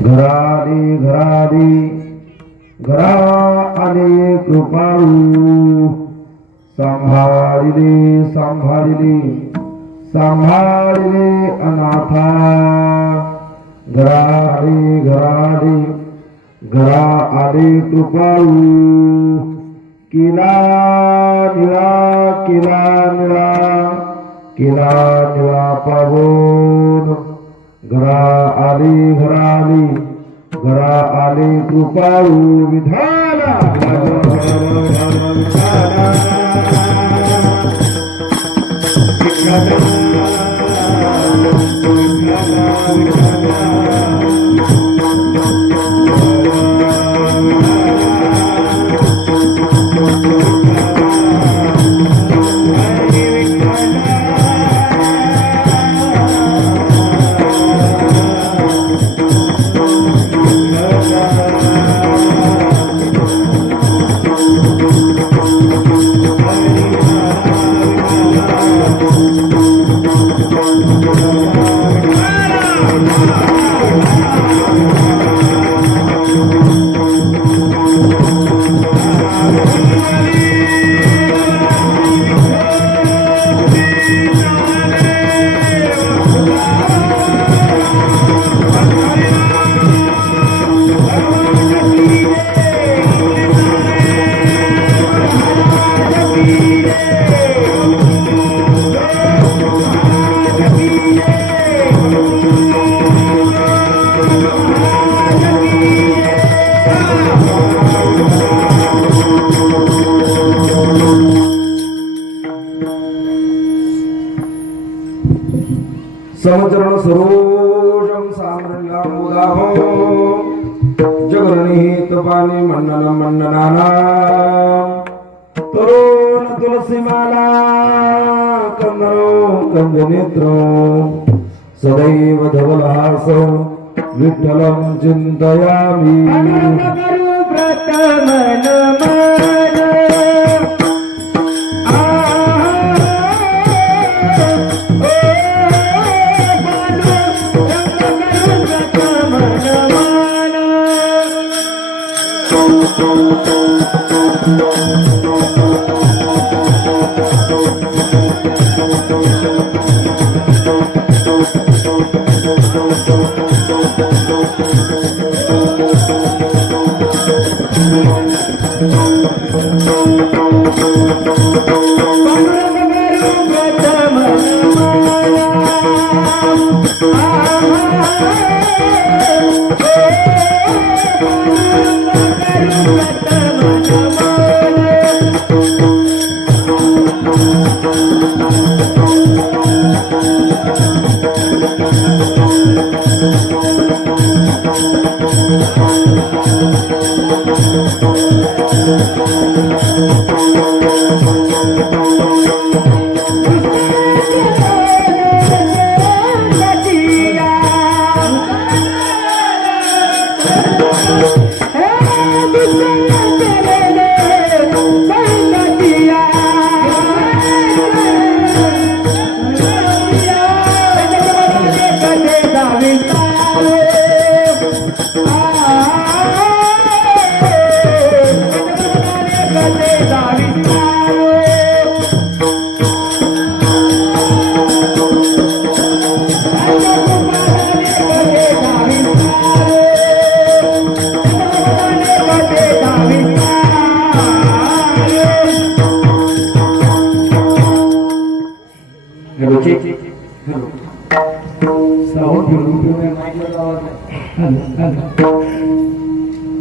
घरादी घरा आले कृपाळू सांभाळिले अनाथा घरा आले कृपाळू किला निळा पावन घरा आले कृपाळू विधाना समचरण सरोजम साम्राज्ञामुदाहो जगरणीत पाणी मंडनाना तरुण तुलसीमाला कंजनेत्र सदैव धवलहास विठ्ठलं चिंतयामि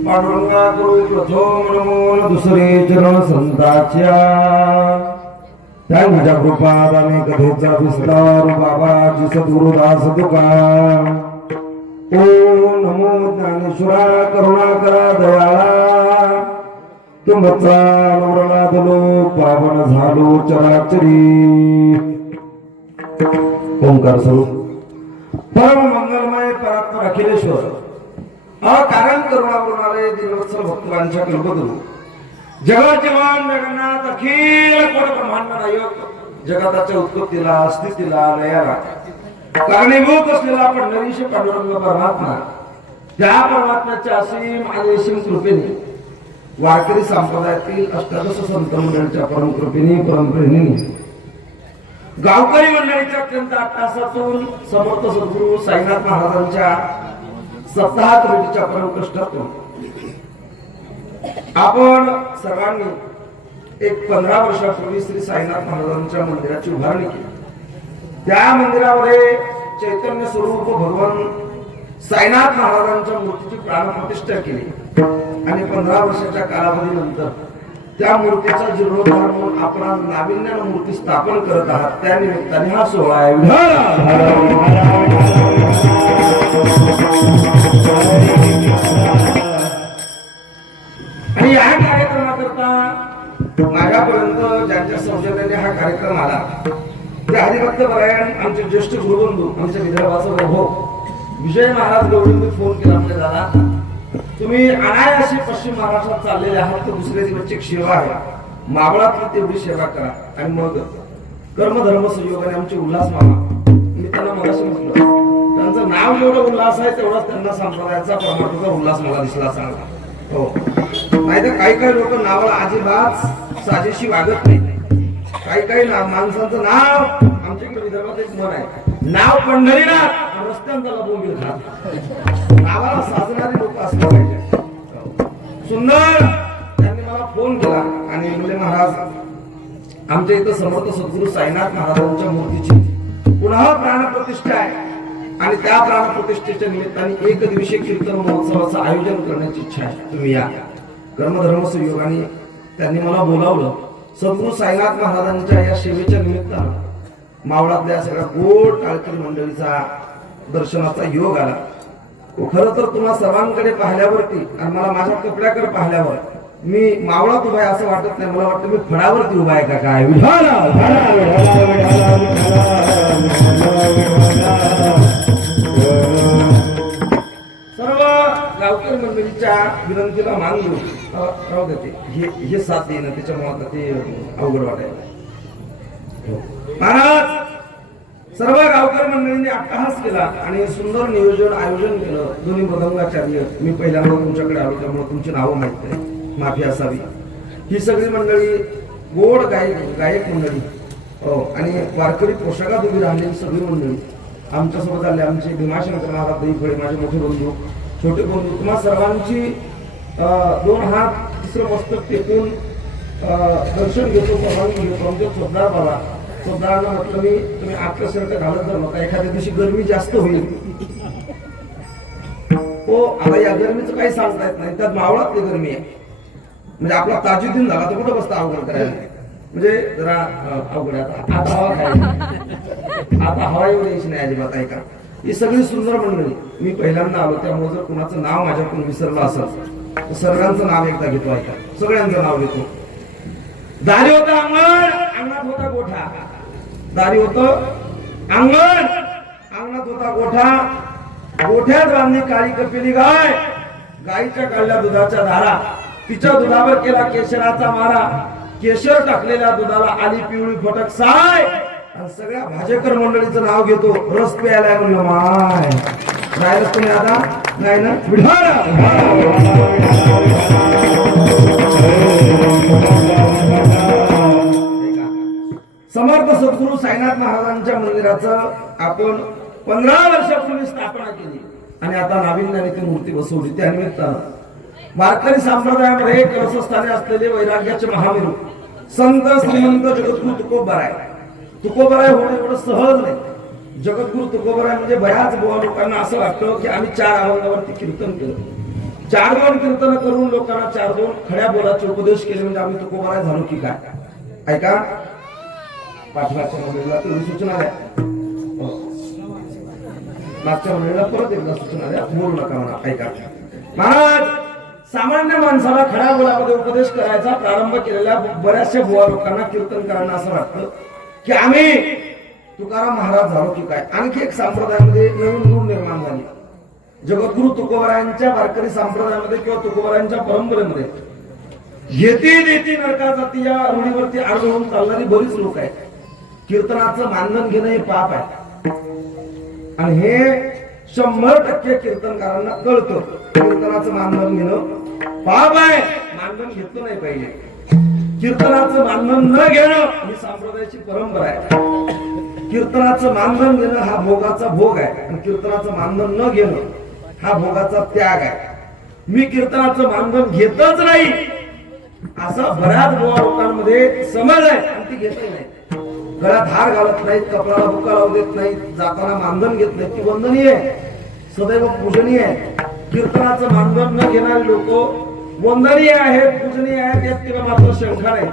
पांडुरंगा गुरु प्रथम नमो दुसरे चरण संताच्या त्यांच्या कृपात अनेक कथेचा विस्तार बाबाची सद्गुरुदास तुका ओ नमो ज्ञानेश्वरा करुणाकरा दयाळा तुमचा नवरला दलो पावन झालो चराचरी ओंकार स्वरूप परम मंगलमय परात्पर अखिलेश्वर अकारण करुणावरुणालय दिनवत्सल भक्तांच्या कल्पतरू जगज्जमान जगन्नाथ अखिल कोण ब्रह्मांड नायक जगताच्या उत्पत्तीला अस्तित्वाला लयाला कारणीभूत असलेला पंढरीश पांडुरंग परमात्मा त्या परमात्म्याच्या असीम आणि असीम कृपेने वारकरी संप्रदायातील अष्टादश संत मंडळीच्या परमकृपेने परमप्रेरणेने गावकरी मंडळीच्या अत्यंत अट्टासातून समर्थ सद्गुरू साईनाथ महाराजांच्या सप्ताह त्रुटीच्या परम कष्टातून आपण सर्वांनी एक 15 वर्षापूर्वी श्री साईनाथ महाराजांच्या मंदिराची उभारणी केली. त्या मंदिरामध्ये चैतन्य स्वरूप भगवान साईनाथ महाराजांच्या मूर्तीची प्राणप्रतिष्ठा केली आणि 15 वर्षाच्या कालावधीनंतर त्या मूर्तीचा जीर्णोद्धार म्हणून आपण नाविन्यानं मूर्ती स्थापन करत आहात. त्या निमित्ताने हा सोहळा आहे. आणि या कार्यक्रमाकरता माझ्यापर्यंत ज्यांच्या सौजन्याने हा कार्यक्रम आला ते हरिभक्त परायण आमचे ज्येष्ठ गुरुबंधू आमच्या विदर्भाचा वैभव विजय महाराज गवळींनी फोन केला. म्हणजे दादा तुम्ही अनायासी पश्चिम महाराष्ट्रात चाललेले आहात तर दुसऱ्या दिवसची एक सेवा आहे, मावळातली तेवढी सेवा करा. आणि मग कर्मधर्म संयोगाने आमचे उल्हास मामा, मी त्यांना मगाशी म्हटलं त्यांचं नाव जेवढं उल्हास आहे तेवढाच त्यांना संप्रदायाचा परमार्थाचा उल्हास मला दिसला चांगला. हो, नाही तर काही काही लोक नावाला अजिबात साजेशी वागत नाही. काही काही माणसांचं नाव आमच्याकडे विदर्भात एक मन आहे, नाव पंढरीनाथ रस्त्यांचा लपून घेतात. नावाला साजणारे लोक असले पाहिजे. सुंदर त्यांनी मला फोन केला आणि म्हणले महाराज आमच्या इथं समर्थ सद्गुरू साईनाथ महाराजांच्या मूर्तीची पुन्हा प्राणप्रतिष्ठा आहे आणि त्या प्राणप्रतिष्ठेच्या निमित्ताने एक दिवसीय कीर्तन महोत्सवाचं आयोजन करण्याची इच्छा आहे, तुम्ही या. कर्मधर्म संयोगाने त्यांनी मला बोलावलं. सद्गुरू साईनाथ महाराजांच्या या सेवेच्या निमित्तानं मावळातल्या सगळ्या गोड टाळकरी मंडळीचा दर्शनाचा योग आला. खरं तर तुम्हा सर्वांकडे पाहिल्यावरती आणि मला माझ्या कपड्याकडे पाहिल्यावर मी मावळात उभा आहे असं वाटत नाही, मला वाटतं मी फळावरती उभा आहे का काय. सर्व गावकरी मंडळीच्या विनंतीला मान देऊ राहू देते हे साथ देणं त्याच्यामुळे ते अवघड वाटायला. महाराज सर्व गावकरी मंडळींनी अट्टहास केला आणि सुंदर नियोजन आयोजन केलं. दोन्ही मृदंगाचार्य, मी पहिल्यांदा तुमच्याकडे आलो त्यामुळे तुमची नावं माहित नाही, माफी असावी. ही सगळी मंडळी गोड गायक मंडळी आणि वारकरी पोशाखात उभी राहिलेली सगळी मंडळी आमच्यासोबत आले. आमचे भीमाशंकर महाराज दैफळे, माझे मोठे बंधू, छोटे बंधू, तुम्हा सर्वांची 2 हात तिसरं मस्तक टेकून दर्शन घेतो, परवानगी घेतो. आमचे चोपदार बाबा, चोपदारांना म्हटलं मी तुम्ही आतलं शर्ट घालत जाऊ नका, एखाद्या दिवशी गरमी जास्त होईल. हो, आता या गरमीचं काही सांगता येत नाही, त्यात मावळातली गरमी आहे. म्हणजे आपला ताजुद्दीन झाला तर कुठं बसता अवघड करायला, म्हणजे जरा अवघड आहे. आता हवा काय, आता हवा येऊ द्यायची नाही अजिबात. ऐका, ही सगळी सुंदर मंडळी, मी पहिल्यांदा आलो त्यामुळे जर कुणाचं नाव माझ्याकडून विसरलं असेल तर सर्वांचं नाव एकदा घेतो. ऐका, सगळ्यांचं नाव घेतो. दारी होता अंगण, अंगणात होता गोठा. दारी होतं अंगण, अंगणात होता गोठा. गोठ्यात बांधली काळी कपिली गाय, गायीच्या काढल्या दुधाच्या धारा, तिच्या दुधावर केला केशराचा मारा. केशर टाकलेल्या दुधाला आली पिवळी फटक साय. आणि सगळ्या भाजेकर मंडळीचं नाव घेतो. रस प्यायला म्हणलं माय राहिलं तुम्ही आता नाही ना. समर्थ सद्गुरू साईनाथ महाराजांच्या मंदिराचं आपण 15 वर्षापूर्वी स्थापना केली आणि आता नाविन्याने ती मूर्ती बसवली. त्यानिमित्तानं वारकरी संप्रदायामध्ये कलशस्थानी असलेले वैराग्याचे महावीर संत श्रीमंत जगद्गुरु तुकोबराय, तुकोबराय होणं एवढं सहज नाही. जगद्गुरु तुकोबराय म्हणजे बऱ्याच बुवा लोकांना असं वाटतं की आम्ही 4 अभंगावरती कीर्तन केलं, 4-2 कीर्तन करून लोकांना 4-2 खड्या बोलाचे उपदेश केले म्हणजे आम्ही तुकोबराय झालो की काय. ऐका, पाठमागच्या मंडळीला तेवढी सूचना द्या, मागच्या मंडळीला परत एकदा सूचना द्या, बोलू नका म्हणा. ऐका महाराज, सामान्य माणसाला खड्या बोलामध्ये उपदेश करायचा प्रारंभ केलेल्या बऱ्याचशा बुवा लोकांना कीर्तनकारांना असं वाटतं की आम्ही तुकाराम महाराज झालो की काय. आणखी एक संप्रदायामध्ये नवीन रूढ निर्माण झाली. जगद्गुरु तुकोबरायांच्या वारकरी संप्रदायामध्ये किंवा तुकोबरायांच्या परंपरेमध्ये येती देती नरका जाती या रूढीवरती आढळून चालणारी बरीच लोक आहेत. कीर्तनाचं मानधन घेणं हे पाप आहे आणि हे 100% कीर्तनकारांना कळतं. कीर्तनाचं मानधन घेणं पाप आहे, मानधन घेतलं नाही पाहिजे. कीर्तनाचं मानधन न घेणं ही संप्रदायाची परंपरा आहे. कीर्तनाचं मानधन घेणं हा भोगाचा भोग आहे आणि कीर्तनाचं मानधन न घेणं हा भोगाचा त्याग आहे. मी कीर्तनाचं मानधन घेतच नाही असं बऱ्याच गोवा लोकांमध्ये समज आहे आणि ती घेतही नाही. गळ्यात हार घालत नाहीत, कपडाला बुका लावू देत नाहीत, जाताना मानधन घेत नाहीत. ती वंदनीय आहे, सदैव पूजनीय आहे. कीर्तनाचं मानधन न घेणारी लोक वंदनीय आहेत, पूजनीय आहेत, यात तिला मात्र शंका नाही.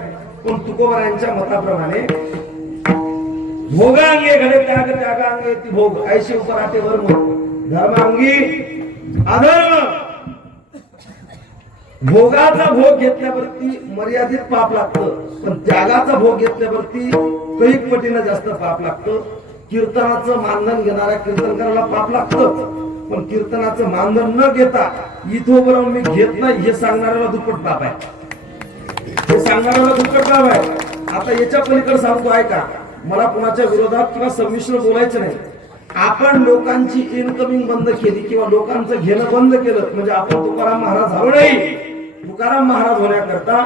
पण तुकोबारायांच्या मताप्रमाणे भोगांगे घडे त्याग त्यागांगे ती भोग ऐशी उपराटे वर्म धर्मांगी अधर्म. भोगाचा भोग घेतल्यावरती मर्यादित पाप लागतं, पण त्यागाचा भोग घेतल्यावरती कैक पटीनं जास्त पाप लागतं. कीर्तनाचं मानधन घेणाऱ्या कीर्तनकाराला पाप लागतं, पण कीर्तनाचं मानधन न घेता इथं बरोबर मी घेत नाही हे सांगणाऱ्याला दुप्पट पाप आहे. हे सांगणाऱ्याला दुप्पट पाप आहे. आता याच्या पलीकडे सांगतो ऐका, मला कुणाच्या विरोधात किंवा संमिश्र बोलायचं नाही. आपण लोकांची इनकमिंग बंद केली किंवा लोकांचं घेणं बंद केलं म्हणजे आपण तुकाराम महाराज झालो नाही. तुकाराम महाराज होण्याकरता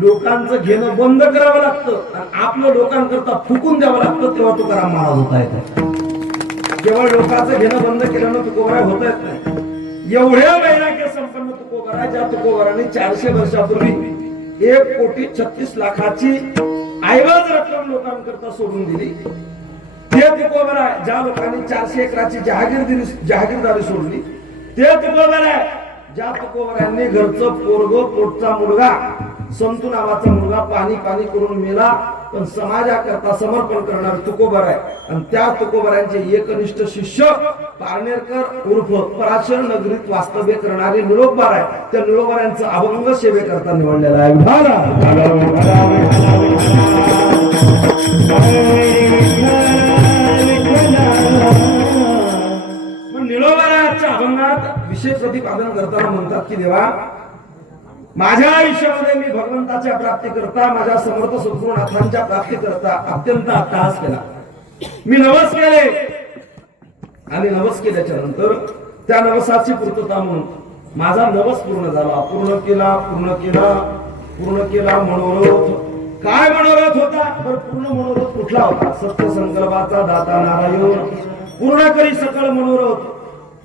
लोकांचं घेणं बंद करावं लागतं आणि आपलं लोकांकरता फुकून द्यावं लागतं, तेव्हा तुकाराम महाराज होता येतात. केवळ लोकांचं घेणं बंद केल्यानं तुकोबाराय होता येत नाही. एवढ्या वैराग्य संपन्न तुकोबाराय ज्या तुकोबाराने 400 वर्षापूर्वी 1,36,00,000ची ऐवज रक्कम लोकांकरता सोडून दिली, ते तुकोबाराय ज्या लोकांनी 400 एकराची जहागीरदारी सोडली, ते तुकोबाराय ज्या तुकोबारायांनी घरचं पोरग पोटचा मुलगा संतू नावाचा मुलगा पाणी पाणी करून मेला पण समाजाकरता समर्पण करणार तुकोबाराय. आणि त्या तुकोबारायांचे एकनिष्ठ शिष्य पारनेरकर उर्फ पराशर नगरीत वास्तव्य करणारे निळोबाराय, त्या निळोबारायांचं अभंग सेवेकरता निवडलेला आहे. निळोबाराच्या अभंगात विशेष प्रतिपादन करताना म्हणतात की देवा, माझ्या आयुष्यामध्ये मी भगवंताच्या प्राप्ती करता, माझ्या समर्थ सद्गुरुनाथांच्या प्राप्ती करता अत्यंत अट्टहास केला. मी नवस केले आणि नवस केल्याच्या नंतर त्या नवसाची पूर्तता म्हणून माझा नवस पूर्ण झाला. पूर्ण केला मनोरथ. काय मनोरथ होता? तर पूर्ण मनोरथ कुठला होता? सत्य संकल्पाचा दाता नारायण पूर्ण करी सकळ मनोरथ,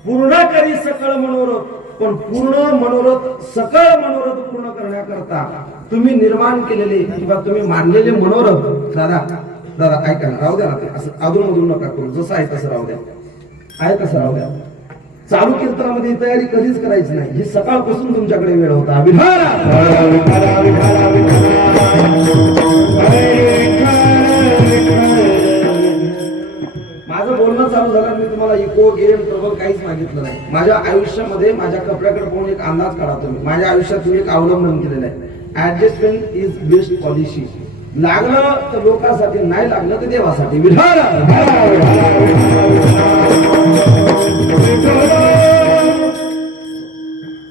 पूर्ण करी सकळ मनोरथ. पण पूर्ण मनोरथ, सकळ मनोरथ पूर्ण करण्याकरता तुम्ही निर्माण केलेले किंवा तुम्ही मानलेले मनोरथ, दादा ऐका ना, राहू द्या ना, असं अधूनमधून नका करू. जसं आहे तसं राहू द्या, आहे तसं राहू द्या. चालू कीर्तनामध्ये तयारी कधीच करायची नाही. ही सकाळपासून तुमच्याकडे वेळ होता. माझं बोलणं चालू झालं, मी तुम्हाला इको गेम प्रबल काहीच मागितलं नाही. माझ्या आयुष्यामध्ये माझ्या कपड्याकडे पाहून एक अंदाज काढा तुम्ही. माझ्या आयुष्यात तुम्ही एक अवलंबन केलेलं आहे. Adjustment is best policy. लागलं तर लोकांसाठी, नाही लागलं तर देवासाठी.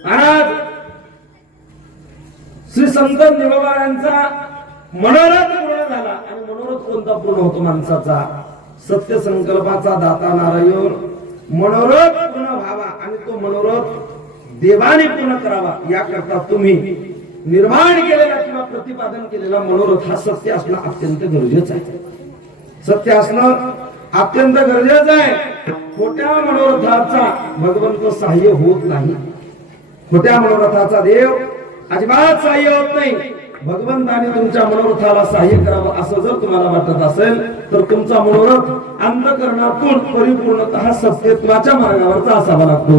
महाराज श्री संत निळोबारायांचा मनोरथ पूर्ण झाला. आणि मनोरथ कोणता पूर्ण होतो माणसाचा? सत्य संकल्पाचा दाता नारायण. मनोरथ पूर्ण व्हावा आणि तो मनोरथ देवाने पूर्ण करावा याकरता तुम्ही निर्माण केलेला किंवा प्रतिपादन केलेला मनोरथ हा सत्य असणं अत्यंत गरजेचं आहे. सत्य असणं अत्यंत गरजेचं आहे. खोट्या मनोरथाचा भगवंत सहाय्य होत नाही. खोट्या मनोरथाचा देव अजिबात सहाय्य होत नाही. भगवंताने तुमच्या मनोरथाला सहाय्य करावं असं जर तुम्हाला वाटत असेल तर तुमचा मनोरथ अंतःकरणातून परिपूर्णतः सत्यत्वाच्या मार्गावरचा असावा लागतो.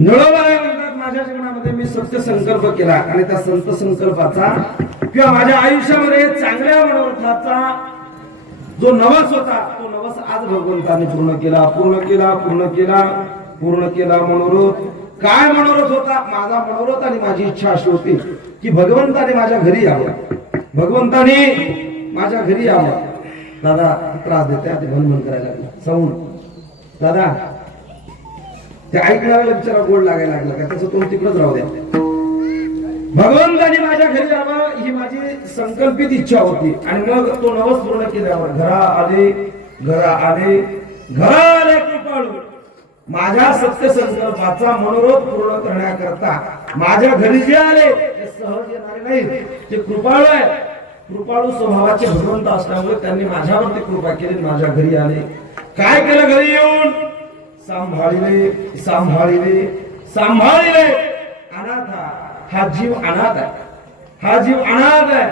निळोबाराय म्हणतात, माझ्या जीवनामध्ये मी सत्य संकल्प केला आणि त्या संत संकल्पाचा किंवा माझ्या आयुष्यामध्ये चांगल्या मनोरथाचा जो नवस होता तो नवस आज भगवंताने पूर्ण केला. मनोरथ काय मनोरथ होता? माझा मनोरथ आणि माझी इच्छा अशी होती की भगवंताने माझ्या घरी यावं, दादा त्रास देते ते भन करायला लागला साऊंड दादा ते ऐकणाऱ्याला बिचारा गोड लागायला लागला का त्याचं तोंड तिकडच राहू द्या भगवंताने माझ्या घरी यावं ही माझी संकल्पित इच्छा होती आणि मग तो नवस पूर्ण केल्यावर घरा आले कृपाळू माझ्या सत्य संकल्पाचा मनोरथ पूर्ण करण्याकरता माझ्या घरी जे आले ते सहज येणारे नाही ते कृपाळू आहे कृपाळू स्वभावाचे भगवंत असल्यामुळे त्यांनी माझ्यावरती कृपा केली माझ्या घरी आले काय केलं घरी येऊन सांभाळिले अनाथ हा जीव अनाथ आहे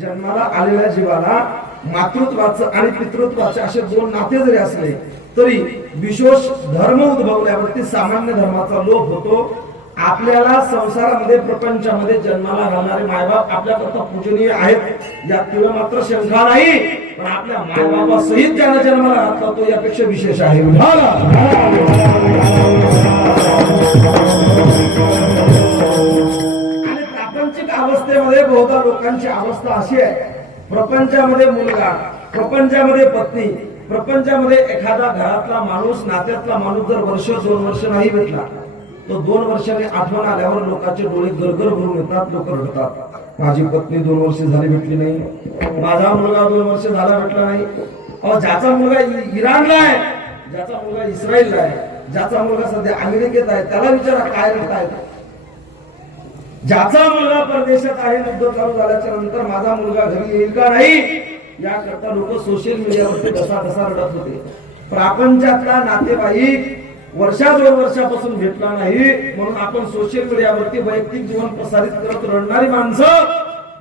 जन्माला आलेल्या जीवाला मातृत्वाचं आणि पितृत्वाचे असे दोन नाते जरी असले तरी विशेष धर्म उद्भवल्यावरती सामान्य धर्माचा लोप होतो आपल्याला संसारामध्ये प्रपंचामध्ये जन्माला घालणारे मायबाप आपल्याकरता पूजनीय आहेत यात तुला मात्र शंका नाही पण आपल्या मायबापा सहित ज्याला जन्माला घातला तो यापेक्षा विशेष आहे आणि प्रापंचिक अवस्थेमध्ये बहुधा लोकांची अवस्था अशी आहे प्रपंचामध्ये मुलगा प्रपंचामध्ये पत्नी प्रपंचामध्ये एखादा घरातला माणूस नात्यातला माणूस जर वर्ष 2 वर्ष नाही भेटला तो 2 वर्षांनी आठवण आल्यावर लोकांचे डोळे गरगर भरून येतात लोक रडतात माझी पत्नी 2 वर्ष झाली भेटली नाही माझा मुलगा 2 वर्ष झाला भेटला नाही अहो ज्याचा मुलगा इराणला आहे ज्याचा मुलगा इस्रायलला आहे ज्याचा मुलगा सध्या अमेरिकेत आहे त्याला विचारा काय रडताय ज्याचा मुलगा परदेशात आहे युद्ध चालू झाल्याच्या नंतर माझा मुलगा घरी येईल का नाही याकरता लोक सोशल मीडियावरती कसा रडत होते प्रापंचातला नातेवाईक 1-2 वर्षापासून भेटला नाही म्हणून आपण सोशल मीडियावरती वैयक्तिक जीवन प्रसारित करत रडणारी माणसं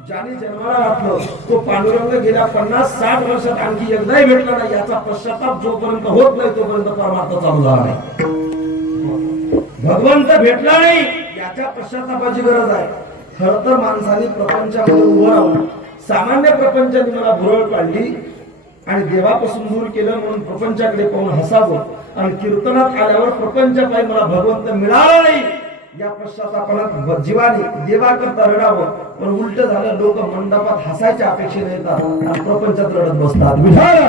ज्याने जन्माला घातलं तो पांडुरंग गेल्या 50-60 वर्षात आणखी एकदाही भेटला नाही याचा पश्चाताप जोपर्यंत होत नाही तोपर्यंत परमार्थ चालू झाला नाही भगवंत भेटला नाही याच्या पश्चातापाची गरज आहे खर तर माणसाने प्रपंचामध्ये उभं राहून सामान्य प्रपंचाने मला भुरळ काढली आणि देवापासून दूर केलं म्हणून प्रपंचाकडे पाहून हसावं आणि कीर्तनात आल्यावर प्रपंचापायी मला भगवंत मिळाला नाही या पश्चातापात जीवाने देवाकरता रडावं पण उलट झालं लोक मंडपात हसायच्या अपेक्षेने येतात आणि प्रपंचात रडत बसतात महाराज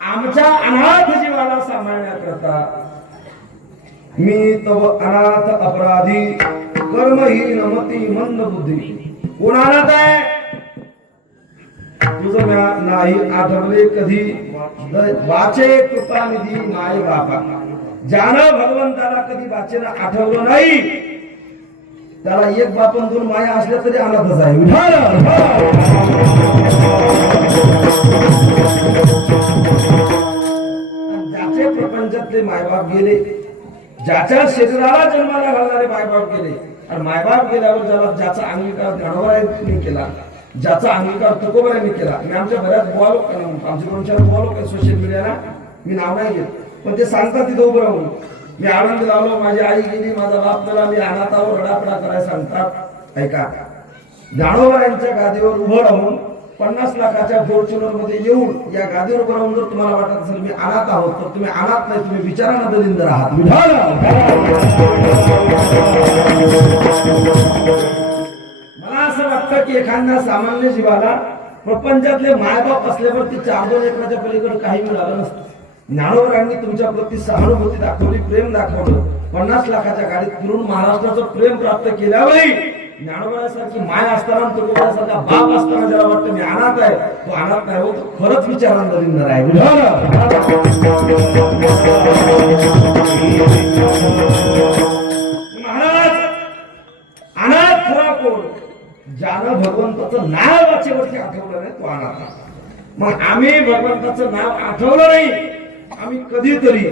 आमच्या अनाथ जीवाला सांभाळण्याकरता मी तव अनाथ अपराधी कर्महीन मती मंद बुद्धी कोण अनाथ आहे तुझं नाही आठवले कधी वाचे कृपानिधी माय बापा ज्यानं भगवंताला कधी वाचेला आठवलं नाही त्याला एक बापन 2 माया असल्या तरी अनाथच आहे ज्याचे प्रपंचातले मायबाप गेले ज्याच्या शरीराला जन्माला घालणारे मायबाप गेले आणि मायबाप गेल्यावर ज्याचा अंगीकार ज्ञानोबारायांनी केला ज्याचा अंगीकार तुकोबारायांनी केला मी आमच्या बऱ्याच बुवा लोक आमच्या 2-4 बुवा लोक सोशल मीडियाला मी नाव नाही घेत पण ते सांगतात तिथं उभं राहून मी आनंद लावलो माझी आई गेली माझा बाप गेला मी अनाथावर रडापडा करायला सांगतात ऐका ज्ञानोबारायांच्या गादीवर उभं राहून 50 लाखाच्या फॉर्च्युनर मध्ये येऊन या गादीवर उभं राहून जर तुम्हाला वाटत असेल मी अनाथ आहोत तर तुम्ही अनाथ नाही तुम्ही विचारांना दलिंदर आहात मला असं वाटतं की एखाद्या सामान्य जीवाला प्रपंचातले मायबाप असल्यावर ती 4-2 एकराच्या पलीकडे काही मिळालं नसतं ज्ञानोबारायांनी तुमच्या प्रती सहानुभूती दाखवली प्रेम दाखवलं 50 लाखाच्या गाडीत फिरून महाराष्ट्राचं प्रेम प्राप्त केल्यावरही ज्ञानोबासारखी माय असताना तुकोबासारखा बाप असताना ज्याला वाटतं मी अनाथ आहे तो अनाथ नाही हो तो खरंच विचारांना दलिंदर आहे महाराज अनाथ खरा कोण ज्यानं भगवंताचं नाव वाचेवरती आठवलं नाही तो अनाथ आहे मग आम्ही भगवंताचं नाव आठवलं नाही आम्ही कधीतरी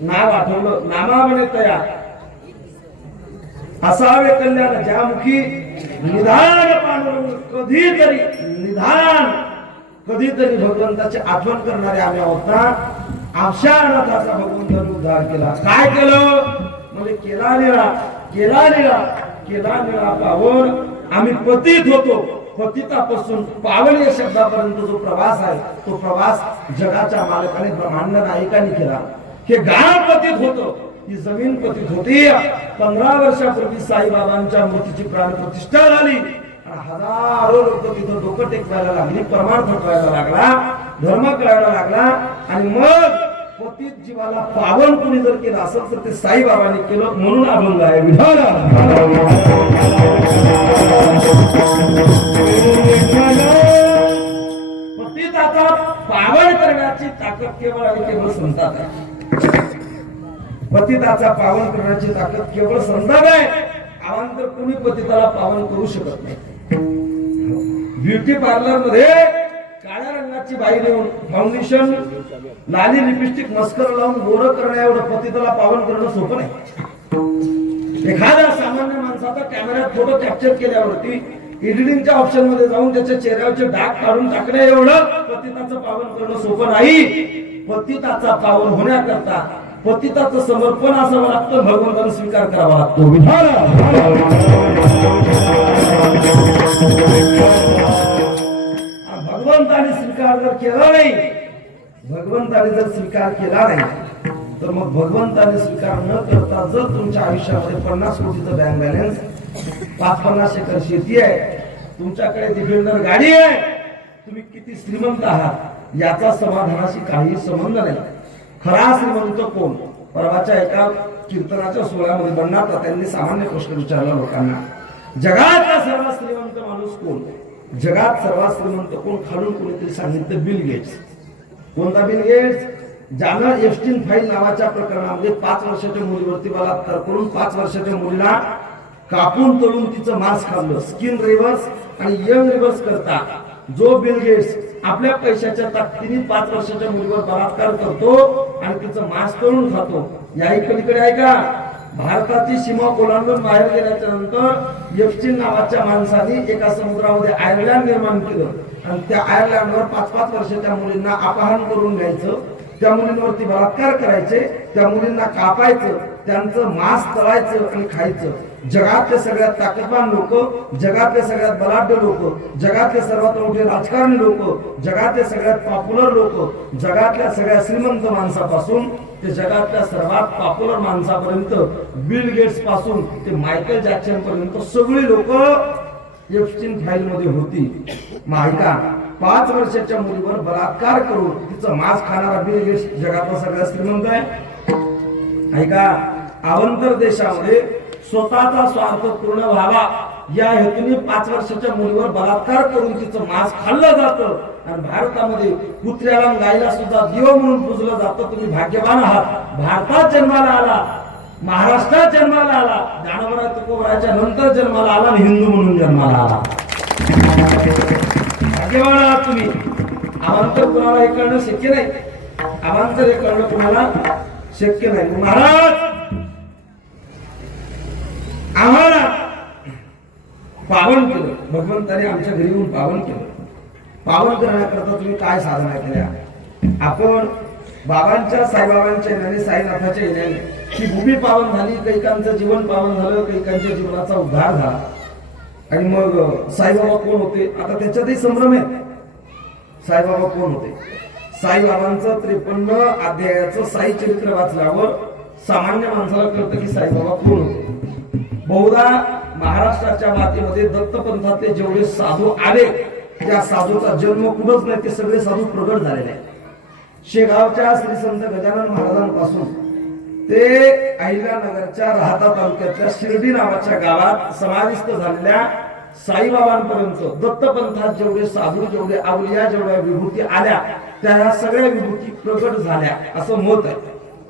नाव आठवलं नामावने तयार असावे कल्याण ज्यामुखी निधान पांडुरंग कधीतरी भगवंताची आठवण करणारे आम्ही आहोत आमच्या अनाथाचा भगवंताने उद्धार केला काय केलं म्हणजे केला निळा पावन आम्ही पतित होतो पतितापासून पावन या शब्दापर्यंत जो प्रवास आहे तो प्रवास जगाच्या मालकाने ब्रह्मांड नायकाने केला. हे गाव पतित होतं, ही जमीन पतित होती. 15 वर्षापूर्वी साईबाबांच्या मूर्तीची प्राण प्रतिष्ठा झाली. हजारो लोक तिथं डोकं टेकवायला लागली, परमार्थ कळायला लागला, धर्म कळायला लागला. आणि मग पतित जीवाला पावन कुणी जर केलं असेल तर ते साईबाबांनी केलं, म्हणून अभंग आहे विठाल. पतिताचा पावन करण्याची ताकद केवळ आणि केवळ संतात आहे. पतिताचा पावन करण्याची ताकद केवळ संतात आहे. अवांतर कुणी पतिताला पावन करू शकत नाही. ब्युटी पार्लर मध्ये काळ्या रंगाची बाई देऊन फाउंडेशन, लाली, लिपस्टिक, मस्कर लावून गोरं करण्या एवढं पतिताला पावन करणं सोपं नाही. एखाद्या सामान्य माणसाचा कॅमेऱ्यात फोटो कॅप्चर केल्यावरती एडिटिंगच्या ऑप्शन मध्ये जाऊन त्याच्या चेहऱ्यावरचे डाग काढून टाकण्या एवढं पतिताचं पावन करणं सोपं नाही. पतिताचा पावन होण्याकरता पतिताचं समर्पण असावं लागतं, भगवंताने स्वीकार करावा लागतो. भगवंताने स्वीकार जर केला नाही, भगवंताने जर स्वीकार केला नाही तर मग भगवंताने स्वीकार न करता जर तुमच्या आयुष्यामध्ये 50 कोटीचं बँक बॅलन्स, 50 एकर शेती आहे, तुमच्याकडे डिफेंडर गाडी आहे, तुम्ही किती श्रीमंत आहात याचा समाधानाशी काही संबंध नाही. खरा श्रीमंत कोण? परवाच्या एका कीर्तनाच्या सोहळ्यामध्ये बंडाता त्यांनी सामान्य प्रश्न विचारला लोकांना, जगातला सर्वात श्रीमंत माणूस कोण? जगात सर्वात श्रीमंत कोण? खालून कोणीतरी सांगितलं बिल गेट्स. कोणता बिल गेट्स? ज्यानं एप्स्टीन फाईल नावाच्या प्रकरणामध्ये 5 वर्षाच्या मुलीवरती बलात्कार करून 5 वर्षाच्या मुलीला कापून तळून तिचं मांस खाल्लं. स्किन रिव्हर्स आणि यंग रिव्हर्स करता जो बिल गेट्स आपल्या पैशाच्या ताकदीने 5 वर्षाच्या मुलीवर बलात्कार करतो आणि तिचं मांस तळून खातो. याही पलीकडे आहे का? भारताची सीमा ओलांडून बाहेर गेल्याच्या नंतर एप्स्टीन नावाच्या माणसाने एका समुद्रामध्ये आयर्लंड निर्माण केलं आणि त्या आयर्लंडवर 5-5 वर्षाच्या मुलींना अपहरण करून घ्यायचं, त्या मुलींवरती बलात्कार करायचे, त्या मुलींना कापायचं, त्यांचं मांस तळायचं आणि खायचं. जगातले सगळ्यात ताकदवान लोक, जगातले सगळ्यात बलाढ्य लोक, जगातले सर्वात मोठे राजकारणी लोक, जगातले सगळ्यात पॉप्युलर लोक, जगातल्या सगळ्या श्रीमंत माणसापासून ते जगातल्या सर्वात पॉप्युलर माणसापर्यंत, बिल गेट्स पासून ते मायकल जॅक्सन पर्यंत सगळी लोक एप्स्टीन फाईल मध्ये होती. मायका 5 वर्षाच्या मुलीवर बलात्कार करून तिचं मांस खाणारा बिल गेट्स जगातला सगळ्यात श्रीमंत आहे. ऐका, अवंतर देशामध्ये स्वतःचा स्वार्थ पूर्ण व्हावा या हेतूने 5 वर्षाच्या मुलीवर बलात्कार करून तिचं मांस खाल्लं जातं आणि भारतामध्ये कुत्र्याला गायला सुद्धा देव म्हणून पूजलं जातं. तुम्ही भाग्यवान आहात, भारतात जन्माला आला, महाराष्ट्रात जन्माला आला, ज्ञानोबा तुकोबराच्या नंतर जन्माला आला आणि हिंदू म्हणून जन्माला आला. भाग्यवान आहात तुम्ही. अवांतर कुणाला हे कळणं शक्य नाही. अवांतर हे कळणं कुणाला शक्य नाही. महाराज आम्हाला पावन केलं, भगवंताने आमच्या घरी येऊन पावन केलं. पावन करण्याकरता तुम्ही काय साधना केल्या? आपण बाबांच्या, साईबाबांच्या येण्याने, साईनाथाच्या येण्याने ही भूमी पावन झाली, कैकांचं जीवन पावन झालं, कैकांच्या जीवनाचा उद्धार झाला. आणि मग साईबाबा कोण होते? आता त्याच्यातही संभ्रम आहे. साईबाबा कोण होते? साईबाबांचं 53 अध्यायाचं साई चरित्र वाचल्यावर सामान्य माणसाला कळतं की साईबाबा कोण होते. बहुधा महाराष्ट्राच्या मातीमध्ये दत्तपंथातले जेवढे साधू आले त्या साधूचा जन्म कुठंच नाही, ते सगळे साधू प्रगट झालेले आहेत. शेगावच्या श्री संत गजानन महाराजांपासून ते अहिल्यानगरच्या राहता तालुक्यातल्या शिर्डी नावाच्या गावात समाविष्ट झालेल्या साईबाबांपर्यंत दत्तपंथात जेवढे साधू, जेवढे अवलिया, जेवढ्या विभूती आल्या त्या सगळ्या विभूती प्रगट झाल्या असं मत आहे.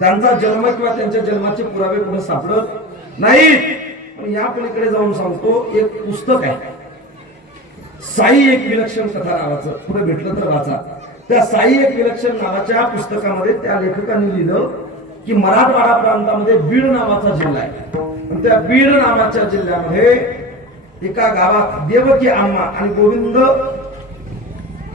त्यांचा जन्म किंवा त्यांच्या जन्माचे पुरावे कुठे सापडत नाहीत. पण या पलीकडे जाऊन सांगतो, एक पुस्तक आहे साई एक विलक्षण कथा नावाचं, पुढे भेटलं तर वाचा. त्या साई एक विलक्षण नावाच्या पुस्तकामध्ये त्या लेखकांनी लिहिलं की मराठवाडा प्रांतामध्ये बीड नावाचा जिल्हा आहे. त्या बीड नावाच्या जिल्ह्यामध्ये एका गावात देवकी आम्मा आणि गोविंद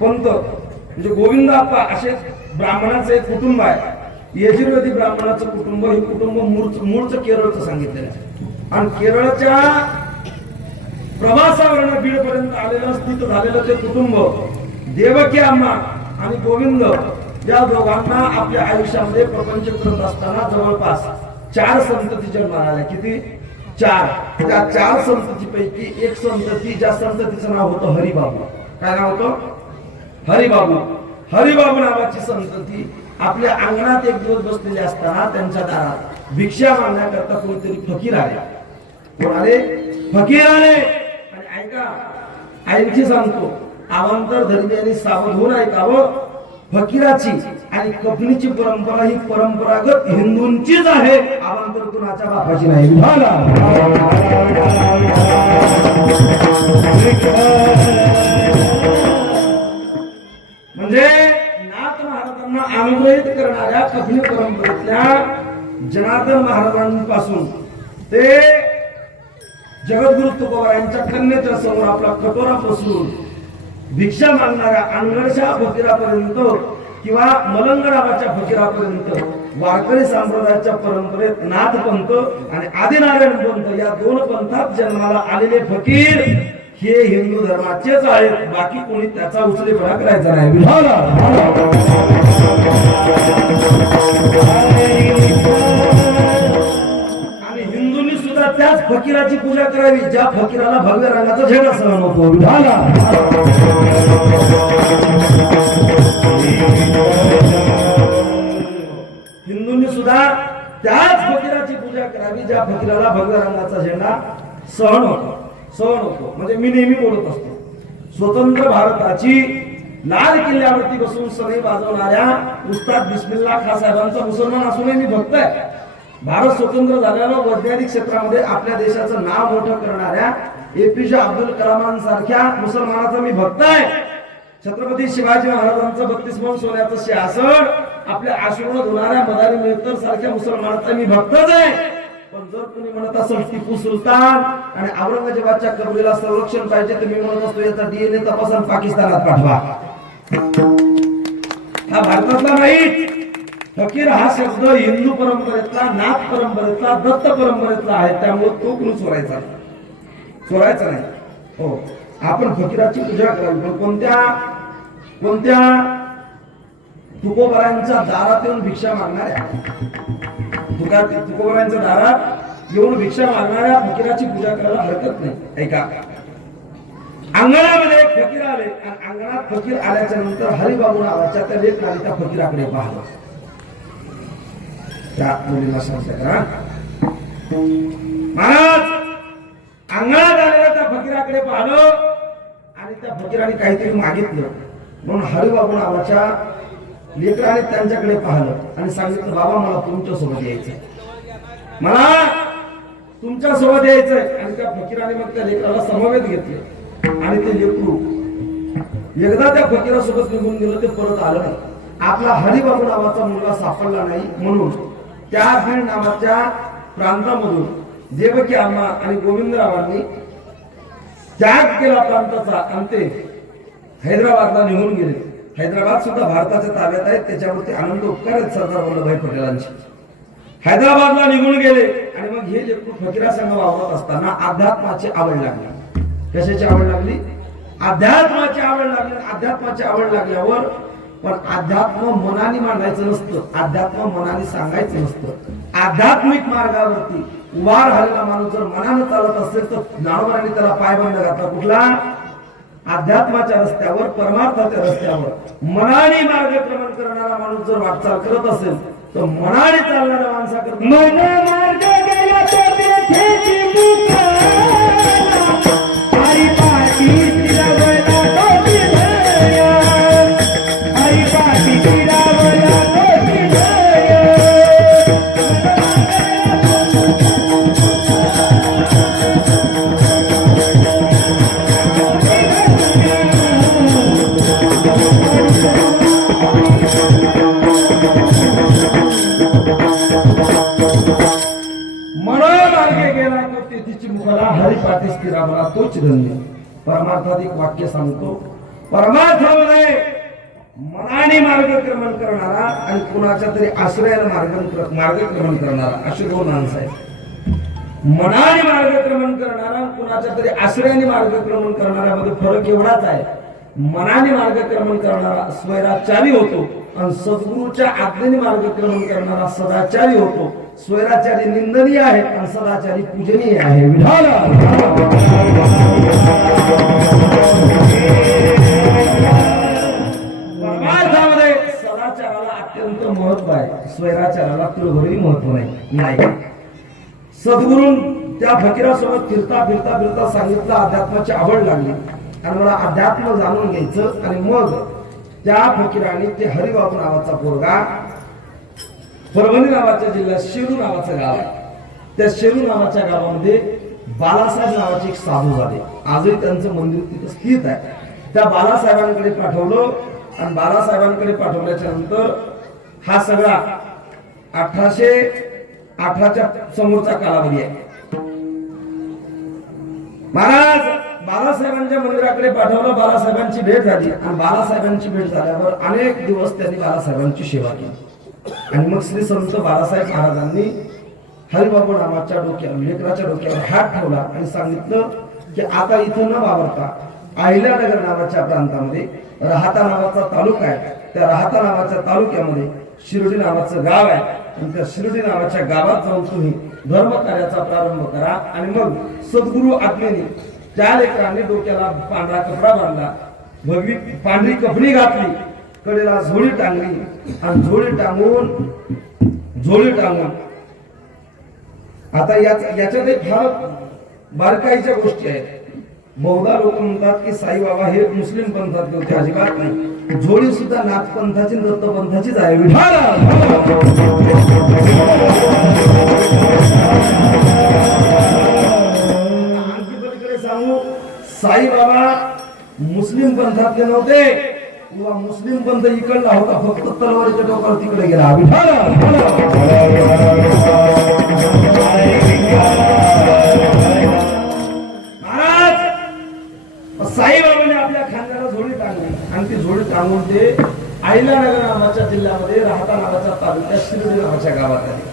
पंत म्हणजे गोविंद आप्पा असे ब्राह्मणाचं एक कुटुंब आहे. यजुर्वेदी ब्राह्मणाचं कुटुंब, हे कुटुंब मूळचं केरळचं सांगितलेलं आहे. आणि केरळच्या प्रवासावरनं बीड पर्यंत आलेलं स्थित झालेलं ते कुटुंब देवकी अम्मा आणि गोविंद या दोघांना आपल्या आयुष्यामध्ये प्रपंच करत असताना जवळपास 4 संतती जन्माला आल्या. किती? 4. त्या 4 संततीपैकी एक संतती, ज्या संततीचं नाव होतं हरिबाबू. काय नाव होतं? हरिबाबू. हरिबाबू नावाची संतती आपल्या अंगणात एक दिवस बसलेले असताना त्यांच्या दारात भिक्षा मागण्याकरता कोणीतरी फकीर आले. कोण आले? फकीर आले. आणि ऐका, आईची सांगतो, अवांतर धर्मीयांनी सावध होऊन ऐकावं. फकीराची आणि कफनीची परंपरा ही परंपरागत हिंदूंचीच आहे, अवांतर कुणाच्या बापाची नाही. म्हणजे नाथ महाराजांना अनुग्रहित करणाऱ्या कफनी परंपरेतल्या जनार्दन महाराजांपासून ते जगद्गुरु तुकोबारायांच्या कन्येच्या समोर आपला कटोरा पसरून भिक्षा मागणाऱ्या अनगडच्या फकीरापर्यंत किंवा मलंग नावाच्या फकीरापर्यंत वारकरी संप्रदायाच्या परंपरेत नाथ पंथ आणि आदिनारायण पंथ या 2 पंथात जन्माला आलेले फकीर हे हिंदू धर्माचेच आहेत. बाकी कोणी त्याचा उचलेपणा करायचा नाही. आणि हिंदूंनी सुद्धा त्याच फकीराची पूजा करावी ज्या फकीराला भव्य रंगाचा झेंडा सहन होतो. हिंदूंनी सुद्धा त्याच फकीराची पूजा करावी ज्या फकीराला भव्य रंगाचा झेंडा सहन होतो. म्हणजे मी नेहमी बोलत असतो, स्वतंत्र भारताची लाल किल्ल्यावरती बसून सनई वाजवणाऱ्या उस्ताद बिस्मिल्ला खान साहेबांचा मुसलमान असूनही मी भक्त आहे. भारत स्वतंत्र झाल्यावर वैज्ञानिक क्षेत्रामध्ये आपल्या देशाचं नाव मोठं करणाऱ्या एपीजे अब्दुल कलामांसारख्या मुसलमानाचा मी भक्त आहे. छत्रपती शिवाजी महाराजांचं 32 मन सोन्याचं सिंहासन आपल्या आशीर्वाद होणाऱ्या मदारी मेहतर सारख्या मुसलमानाचा मी भक्तच आहे. पण जर तुम्ही म्हणत असाल टिपू सुलतान आणि औरंगजेबाच्या कबरीला संरक्षण पाहिजे तर मी म्हणत असतो याचा डीएनए तपासून पाकिस्तानात पाठवा. हा भारतातला नाही. फकीर हा शब्द हिंदू परंपरेतला, नाथ परंपरेतला, दत्त परंपरेतला आहे. त्यामुळे तो कोणी चोरायचा नाही. हो, आपण फकीराची पूजा करावी. पण कोणत्या तुकोबारांच्या दारात येऊन भिक्षा मागणाऱ्या, तुकोबारांच्या दारात येऊन भिक्षा मागणाऱ्या फकीराची पूजा करायला हरकत नाही. ऐका, अंगणामध्ये एक फकीर आले आणि अंगणात फकीर आल्याच्या नंतर हरिबाबू नावाच्या त्या लेकराने त्या फकीराकडे पाहिलं. त्या मुलीला सांगता करा, महाराज अंगणात आलेल्या त्या फकीराकडे पाहिलं आणि त्या फकीराने काहीतरी मागितलं. म्हणून हरिबाबू नावाच्या लेकराने त्यांच्याकडे पाहिलं आणि सांगितलं, बाबा मला तुमच्या सोबत यायचंय, मला तुमच्या सोबत यायचंय. आणि त्या फकीराने मग त्या लेकराला समवेत घेतले आणि ते लेकरू एकदा त्या फकीरासोबत निघून गेलं, ते परत आलं नाही. आपला हरिबाबू नावाचा मुलगा सापडला नाही म्हणून त्या बीड नावाच्या प्रांतामधून देवकी अम्मा आणि गोविंदरावांनी त्याग केला प्रांताचा आणि ते हैदराबादला निघून गेले. हैदराबाद सुद्धा भारताच्या ताब्यात आहे, त्याच्यावरती आनंद उपकार आहेत सरदार वल्लभभाई पटेलांचे. हैदराबादला निघून गेले आणि मग हे लेकरू फकीरासंग वावरत असताना अध्यात्माची आवड लागली. कशाची आवड लागली? अध्यात्माची आवड लागली. अध्यात्माची आवड लागल्यावर पण अध्यात्म मनाने मांडायचं नसतं, अध्यात्म मनाने सांगायचं नसतं. आध्यात्मिक मार्गावरती उभा राहिलेला माणूस जर मनानं चालत असेल तर ज्ञानोबांनी त्याला पायबंद घातला. कुठला? अध्यात्माच्या रस्त्यावर, परमार्थाच्या रस्त्यावर मनाने मार्गक्रमण करणारा माणूस जर वाटचाल करत असेल तर मनाने चालणाऱ्या माणसाकडे मन मार्ग गेला तोच धन्य. परमार्थात एक वाक्य सांगतो, परमार्थामध्ये मनाने मार्गक्रमण करणारा आणि कुणाच्या तरी आश्रयाने मार्गक्रमण करणारा अशी 2 माणसं आहेत. मनाने मार्गक्रमण करणारा कुणाच्या तरी आश्रयाने मार्गक्रमण करणाऱ्यामध्ये फरक एवढाच आहे. मनाने मार्गक्रमण करणारा स्वैराचारी होतो आणि सद्गुरूच्या आज्ञेने मार्गक्रमण करणारा सदाचारी होतो. स्वैराचारी निंदनीय आहे आणि सदाचारी पूजनीय आहे. विठाल परमार्थामध्ये सदाचाराला अत्यंत महत्व आहे, स्वैराचाराला तुळभरही महत्व नाही. सद्गुरू त्या फकीरासोबत फिरता फिरता फिरता सांगितलं अध्यात्माची आवड लागली आणि मला अध्यात्म जाणून घ्यायचं. आणि मग त्या फकीराने ते हरिबाबू नावाचा पोरगा, परभणी नावाच्या जिल्ह्यात शेरू नावाचं गाव आहे, त्या शेरू नावाच्या गावामध्ये बालासाहेब नावाचे एक साधू झाले. आजही त्यांचं मंदिर तिथे स्थित आहे. त्या बालासाहेबांकडे पाठवलं आणि बालासाहेबांकडे पाठवल्याच्या नंतर हा सगळा 1818च्या समोरचा कालावधी आहे. महाराज बालासाहेबांच्या मंदिराकडे पाठवलं. बालासाहेबांची भेट झाली आणि बालासाहेबांची भेट झाल्यावर अनेक दिवस त्यांनी बालासाहेबांची सेवा केली. आणि मग श्री संत बाळासाहेब महाराजांनी हरिबाबू नावाच्या डोक्यावर, लेकराच्या डोक्यावर हात ठेवला आणि सांगितलं की आता इथं न वावरता अहिल्यानगर नावाच्या प्रांतामध्ये राहता नावाचा तालुका आहे, त्या राहता नावाच्या तालुक्यामध्ये शिर्डी नावाचं गाव आहे आणि त्या शिर्डी नावाच्या गावात जाऊन तुम्ही धर्म कार्याचा प्रारंभ करा. आणि मग सद्गुरू आज्ञेने त्या लेकराने डोक्याला पांढरा कपडा बांधला, भगवी पांढरी कपडी घातली, कडेला झोळी टांगली आणि झोळी टांगून आता याच्यात एक फार बारकाईच्या गोष्टी आहेत. बहुधा लोक म्हणतात की साईबाबा हे मुस्लिम पंथातले होते. अजिबात नाही. झोळी सुद्धा नाथ पंथाची, दत्त पंथाचीच आहे. आणखी पलीकडे सांगू, साईबाबा मुस्लिम पंथातले नव्हते किंवा मुस्लिम पंथ इकडला होता, फक्त तलवारीच्या टोकावर तिकडे गेला. साईबाबांनी आपल्या खांद्याला झोळी टांगली आणि ती झोळी टांगून ते अहिल्यानगर नावाच्या जिल्ह्यामध्ये राहता नावाच्या तालुक्यात शिर्डी नावाच्या गावात आले.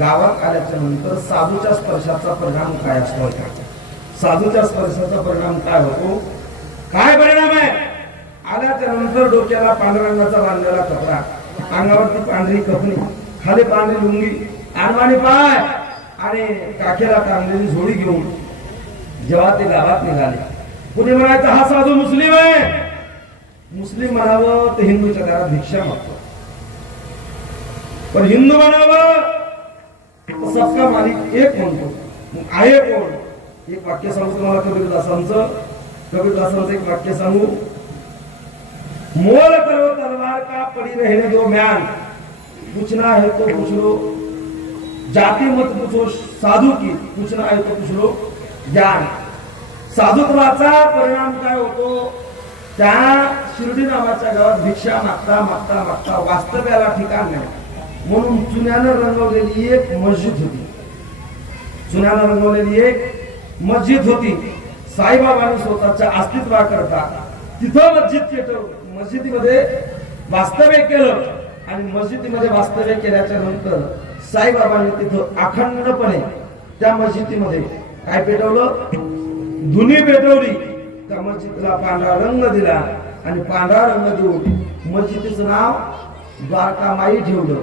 गावात आल्याच्या नंतर साधूच्या स्पर्शाचा परिणाम काय असतो? साधूच्या स्पर्शाचा परिणाम काय होतो? काय परिणाम आहे? आल्याच्या नंतर डोक्याला पांढऱ्या रंगाचा बांधलेला कपडा, अंगावरती पांढरी कपडी, खाली पांढरी लुंगी, आणवाणी पाय आणि काखेला टांगलेली झोळी घेऊन जेव्हा ते गावात निघाले, कुणी म्हणायचं हा साधू मुस्लिम आहे. मुस्लिम म्हणावं तर हिंदूच्या घरात भिक्षा मागतो, पण हिंदू म्हणावं तर सबका मालिक एक म्हणतो. आहे कोण? एक वाक्य सांगू तुम्हाला कबीरदासांचं एक वाक्य सांगू. मोल करो तलवार का पड़ी रहने दो म्यान, पूछना है तो पूछ लो जाति मत पूछो साधू की, पूछना है तो पूछ लो ज्ञान. साधुत्वाचा परिणाम काय होतो? त्या शिर्डी नावाच्या गावात भिक्षा मागता मागता मागता वास्तव्याला ठिकाण नाही म्हणून चुन्यानं रंगवलेली एक मस्जिद होती. चुन्यानं रंगवलेली एक मस्जिद होती. साईबाबांनी स्वतःच्या अस्तित्वाकरता तिथं मस्जिद केलं, मस्जिदीमध्ये वास्तव्य केलं आणि मस्जिदीमध्ये वास्तव्य केल्याच्या नंतर साईबाबांनी तिथं अखंडपणे त्या मस्जिदीमध्ये काय पेटवलं? धुनी पेटवली. त्या मस्जिदला पांढरा रंग दिला आणि पांढरा रंग देऊन मस्जिदीचं नाव द्वारकामाई ठेवलं.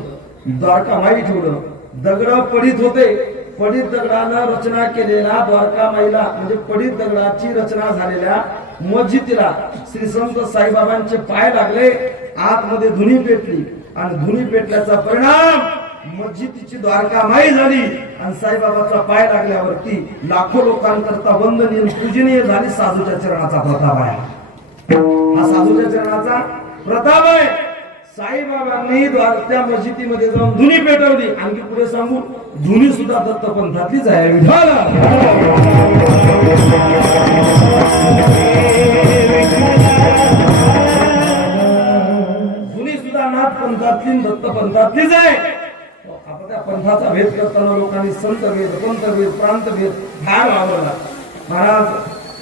द्वारकामाई ठेवलं. दगड पडीत होते, पडीत दगडानं रचना केलेला द्वारकामाईला म्हणजे पडीत दगडाची रचना झालेल्या मस्जिदीला श्री संत साईबाबांचे पाय लागले. आतमध्ये धुनी पेटली आणि धुनी पेटल्याचा परिणाम मस्जिदीची द्वारकामाई झाली आणि साईबाबाचा पाय लागल्यावरती लाखो लोकांकरता वंदनीय पूजनीय झाली. साधूच्या चरणाचा प्रताप आहे हा. साधूच्या चरणाचा प्रताप आहे. साईबाबांनी त्या मस्जिदीमध्ये जाऊन धुनी पेटवली. आणखी पुढे सांगू, धुनी सुद्धा दत्त पंथातलीच आहे. धुनी सुद्धा नाथ पंथातली, दत्त पंथातलीच आहे. आपण त्या पंथाचा भेद करताना लोकांनी संत भेद, पंथ भेद, प्रांत भेद फार वावरला महाराज.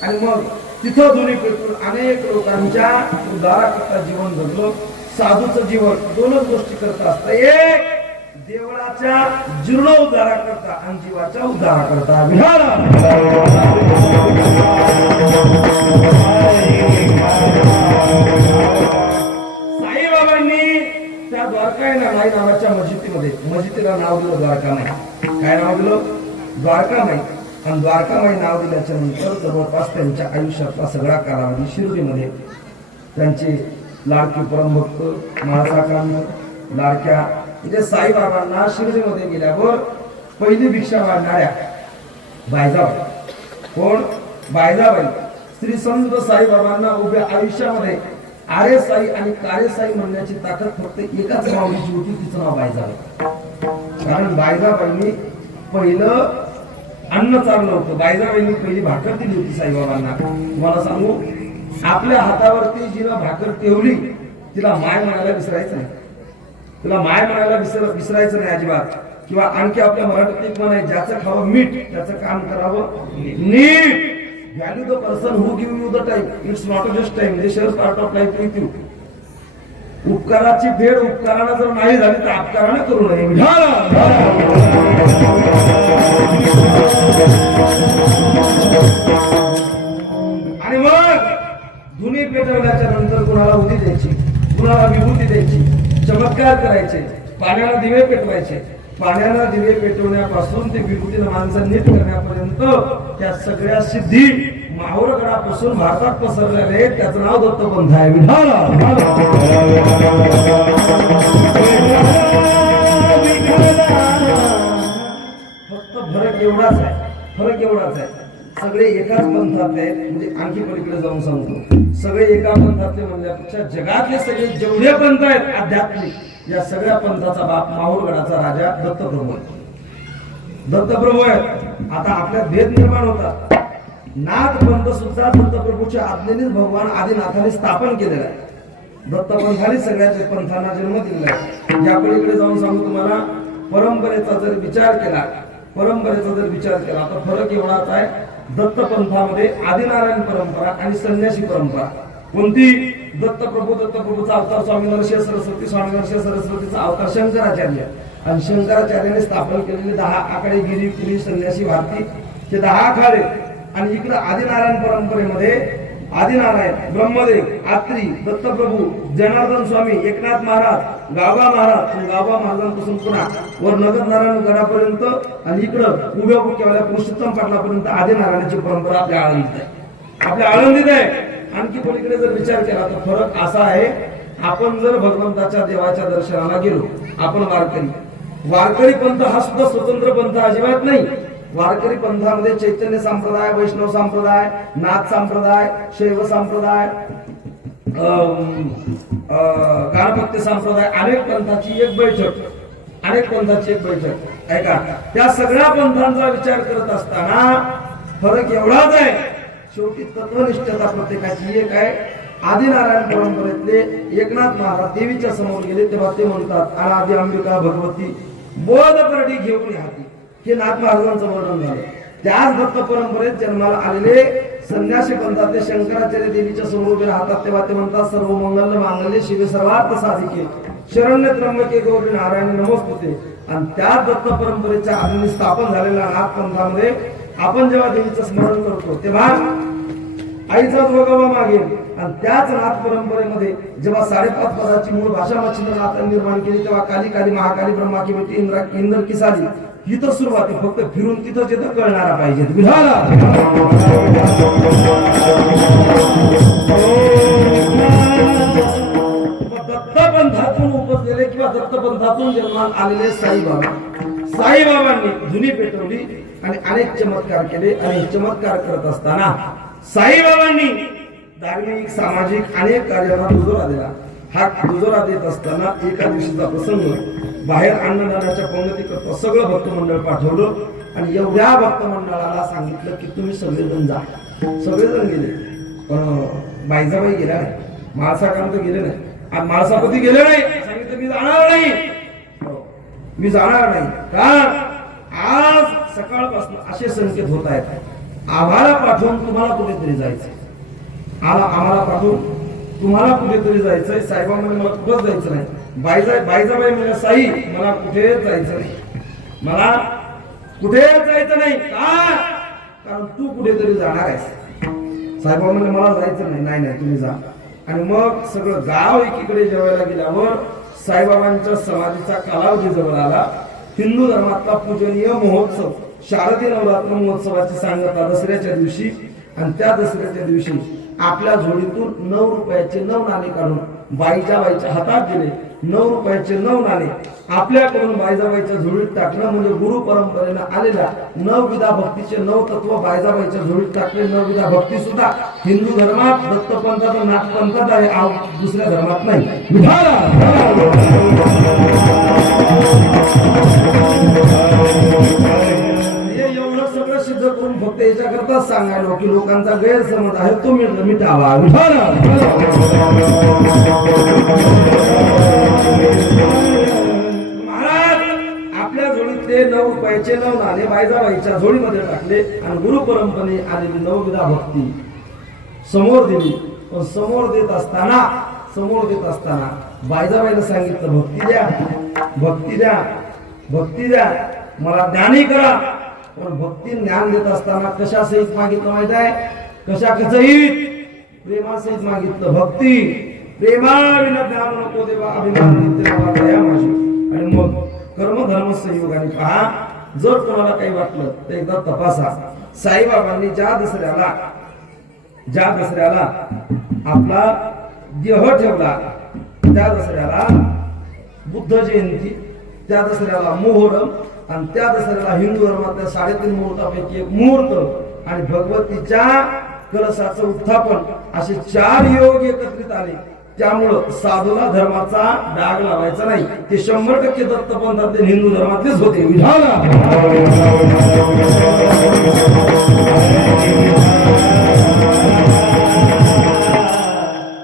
आणि मग तिथं धुनी पेटून अनेक लोकांच्या उद्धाराकरता जीवन जगलो. साधूचं जीवन दोनच गोष्टी करत असतं. एक, देवळाच्या जीर्णोद्धारा करता आणि जीवाच्या उद्धारा करता विहार साईबाबांनी त्या द्वारकामाई नावाच्या मस्जिदीला नाव दिलं द्वारकामाई. काय नाव दिलं? द्वारकामाई. आणि द्वारकामाई नाव दिल्याच्या नंतर जवळपास त्यांच्या आयुष्यातला सगळा कालावधी शिर्डीमध्ये त्यांचे लाडके परमभक्त महाराजांना लाडक्या म्हणजे साईबाबांना शिर्डीमध्ये गेल्यावर पहिली भिक्षा मागणाऱ्या बायजाबाई. कोण? बायजाबाई. श्री संत साईबाबांना उभ्या आयुष्यामध्ये आरे साई आणि कारे साई म्हणण्याची ताकद फक्त एकाच माऊलीची होती, तिचं नाव बायजाबाई. कारण बायजाबाईंनी पहिलं अन्न चाललं होतं. बायजाबाईंनी पहिली भाकर दिली होती साईबाबांना. तुम्हाला सांगू, आपल्या हातावरती जिला भाकर ठेवली तिला माय म्हणायला विसरायचं नाही. तुला माय म्हणायला विसरायचं नाही अजिबात. किंवा आणखी आपल्या मराठीत एक म्हण आहे, ज्याचं खावं मीठ त्याचं काम करावं नीट. Value the person who give you the time. It's not just time, they share part of life with you. उपकाराची फेड उपकाराने जर नाही झाली तर अपकाराने करू नये. आणि मग धुनी पेटवल्याच्या नंतर कुणाला उदी द्यायची, कुणाला विभूती द्यायची, चमत्कार करायचे, पाण्याला दिवे पेटवायचे. पाण्याला दिवे पेटवण्यापासून ते विभूतीला माणसं नीट करण्यापर्यंत त्या सगळ्या सिद्धी माहूरगडापासून भारतात पसरलेले. त्याचं नाव दत्तपंथ आहे. फक्त फरक एवढाच आहे, सगळे एकाच पंथात आहेत. म्हणजे आणखी पलीकडे जाऊन सांगतो, सगळे एका पंथातले म्हणण्यापेक्षा जगातले सगळे जेवढे पंथ आहेत आध्यात्मिक, या सगळ्या पंथाचा बाप माहूरगडाचा राजा दत्तप्रभू आहे. दत्तप्रभू आहे. आता आपल्यात भेद निर्माण होता. नाथ पंथ सुद्धा दत्तप्रभूच्या आज्ञेनेच भगवान आदिनाथाने स्थापन केलेला आहे. दत्तपंथाने सगळ्याच पंथांना जन्म दिलेला आहे. या पलीकडे जाऊन सांगू तुम्हाला, परंपरेचा जर विचार केला तर फरक एवढाच आहे. दत्तपंथामध्ये आदिनारायण परंपरा आणि संन्यासी परंपरा. कोणती? दत्तप्रभूचा अवतार स्वामी नरसिंह सरस्वती, स्वामी नरसिंह सरस्वतीचा अवतार शंकराचार्य. आणि शंकराचार्याने स्थापन केलेले 10 आकडे गिरी पुरी संन्यासी भारती हे 10 आखाडे. आणि इकडे आदिनारायण परंपरेमध्ये आदिनारायण, ब्रह्मदेव, आत्री, दत्तप्रभू, जनार्दन स्वामी, एकनाथ महाराज, गावबा महाराज, गावबा महाराजांपासून पुन्हा वर नगद नारायण गडापर्यंत आणि इकडं उभ्या बुक्यावाल्या पुरुषोत्तम पाटलापर्यंत आदिनारायणाची परंपरा आपल्या आळंदीत आहे. आणखी पलीकडे जर विचार केला तर फरक असा आहे, आपण जर भगवंताच्या देवाच्या दर्शनाला गेलो, आपण वारकरी पंथ हा सुद्धा स्वतंत्र पंथ अजिबात नाही. वारकरी पंथामध्ये चैतन्य संप्रदाय, वैष्णव संप्रदाय, नाथ संप्रदाय, शैव संप्रदाय, गाणपत्य संप्रदाय, अनेक पंथाची एक बैठक ऐका. त्या सगळ्या पंथांचा विचार करत असताना फरक एवढाच आहे, शेवटी तत्वनिष्ठता प्रत्येकाची एक आहे. आदिनारायण परंपरेतले एकनाथ महाराज देवीच्या समोर गेले तेव्हा ते म्हणतात, अनादि अंबिका भगवती बोध करडी घेऊन हाती. हे नाथ महाराजांचं वर्णन झालं. त्याच दत्त परंपरेत जन्माला आलेले संन्यासी पंथातले शंकराचार्य देवीच्या समोर उभे राहतात तेव्हा ते म्हणतात, सर्व मंगल मांगल्ये शिवे सर्वार्थ साधिके शरण्य त्र्यंबके गौरी नारायणी नमोस्तुते. आणि त्या दत्त परंपरेच्या आधीने स्थापन झालेल्या नाथ पंथामध्ये आपण जेव्हा देवीचं स्मरण करतो तेव्हा आईचाच वगवा मागेल. आणि त्याच नाथ परंपरेमध्ये जेव्हा 5.5 पदाची मूळ भाषा मच्छिंद्र नाथांनी निर्माण केली तेव्हा काली काली महाकाली ब्रह्मा किंमती इंद्र किसाली ही तर सुरुवात आहे. फक्त फिरून तिथं जिथं कळणारा पाहिजे. दत्तपंथातून उपजलेले किंवा दत्तपंथातून जन्मात आलेले साईबाबांनी धुनी पेटवली आणि अनेक चमत्कार केले. आणि चमत्कार करत असताना साईबाबांनी धार्मिक सामाजिक अनेक कार्यांना दुजोरा दिला. हा दुजोरा देत असताना एका दिवशीचा प्रसंग, बाहेर अन्नदानाच्या पंगती करता सगळं भक्त मंडळ पाठवलं आणि एवढ्या भक्त मंडळाला सांगितलं की तुम्ही सगळेजण जा. सगळेजण गेले पण बायजाबाई गेल्या नाही, माळसाकांत गेले नाही, आणि माळसापती गेले नाही. सांगितलं मी जाणार नाही कारण आज सकाळपासून असे संकेत होत आहेत, आम्हाला पाठवून तुम्हाला कुठेतरी जायचंय, आम्हाला पाठवून तुम्हाला कुठेतरी जायचंय. साहेबांमध्ये मला कुठंच जायचं नाही. बाईजाबाई म्हणजे साई मला कुठे जायचं नाही, मला कुठे जायचं नाही का, कारण तू कुठेतरी जाणार आहेस. साईबाबा म्हणजे मला जायचं नाही. नाही नाही तुम्ही जा. आणि मग सगळं गाव एकीकडे जेवायला गेल्यावर साईबाबांच्या समाधीचा कालावधी जवळ आला. हिंदू धर्मातला पूजनीय महोत्सव शारदीय नवरात्र महोत्सवाची सांगता दसऱ्याच्या दिवशी, आणि त्या दसऱ्याच्या दिवशी आपल्या झोळीतून 9 रुपयाचे 9 नाणे काढून बाईच्या हातात दिले. 9 रुपयाचे 9 नाणे आपल्याकडून बाईजाबाईच्या झोळीत टाकणं म्हणजे गुरु परंपरेनं आलेल्या 9 विधा भक्तीचे 9 तत्व बाईजाबाईच्या झोळीत टाकले. 9 विधा भक्ती सुद्धा हिंदू धर्मात दत्तपंथात नाथपंथात आहे, दुसऱ्या धर्मात नाही. एवढं सगळं सिद्ध करून फक्त याच्याकरताच सांगायला की लोकांचा गैरसमज आहे तो मिटावा. महाराज आपल्या झोळीतले 9 रुपयाचे 9 नाणे बाईजाबाईच्या झोळीमध्ये टाकले आणि गुरु परंपरेने आलेली 9 विधा भक्ती समोर दिली. पण समोर देत असताना बाईजाबाईला सांगितलं भक्ती द्या, भक्ती द्या, भक्ती द्या, मला ज्ञानी करा. पण भक्ती ज्ञान देत असताना कशा सहित मागितलं माहित आहे? कशा सहित? प्रेमासहित मागितलं. भक्ती प्रेमाविना ज्ञान नको देवा अभिमान दया माझी. आणि मग कर्म धर्म संयोगाने पहा, जर कोणाला काही वाटलं तर एकदा तपासा. साईबाबांनी ज्या दसऱ्याला आपला देह ठेवला, त्या दसऱ्याला बुद्ध जयंती, त्या दसऱ्याला मोहरम, आणि त्या दसऱ्याला हिंदू धर्मातल्या 3.5 मुहूर्तापैकी एक मुहूर्त आणि भगवतीच्या कलशाचं उत्थापन असे 4 योग एकत्रित आले. त्यामुळं साधूला धर्माचा डाग लावायचा नाही. ते 100% दत्तपंथातले हिंदू धर्मातलेच होते.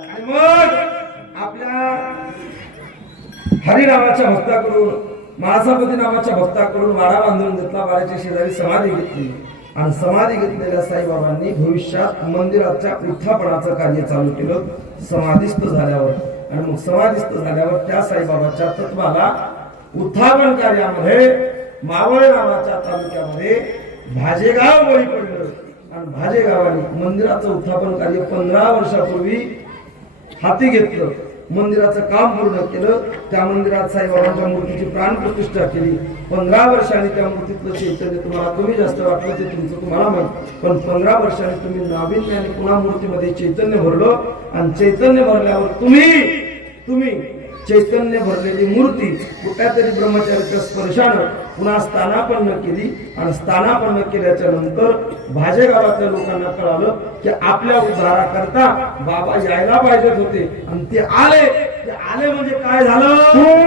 आणि मग आपल्या हरिनामाच्या भक्ताकडून, महासापती नावाच्या भक्ताकडून वाडा बांधून घेतला. वाड्याच्या शेजारी समाधी घेतली आणि समाधी घेतलेल्या साईबाबांनी भविष्यात मंदिराच्या उत्थापनाचं कार्य चालू केलं. समाधीस्थ झाल्यावर आणि मग समाधीस्थ झाल्यावर त्या साईबाबाच्या तत्वाला उत्थापन कार्यामध्ये मावळ नावाच्या तालुक्यामध्ये भाजेगाव बळी पडलं. आणि भाजेगावाने मंदिराचं उत्थापन कार्य 15 वर्षापूर्वी हाती घेतलं. मंदिराचं काम पूर्ण केलं. त्या मंदिरात साईबाबांच्या मूर्तीची प्राणप्रतिष्ठा केली. 15 वर्षांनी त्या मूर्तीतलं चैतन्य तुम्हाला कमी जास्त वाटलं ते तुमचं तुम्हाला माहित. पण 15 वर्षांनी तुम्ही नाविन्याने पुन्हा मूर्तीमध्ये चैतन्य भरलं. आणि चैतन्य भरल्यावर तुम्ही चैतन्य भरलेली मूर्ती कुठ्यातरी ब्रह्मचार्याच्या स्पर्शानं पुन्हा स्थानापन्न केली. आणि स्थानापन्न केल्याच्या नंतर भाजेगावातल्या लोकांना कळालं की आपल्या उद्धाराकरता बाबा यायला पाहिजेत होते. आणि ते आले म्हणजे काय झालं? Oh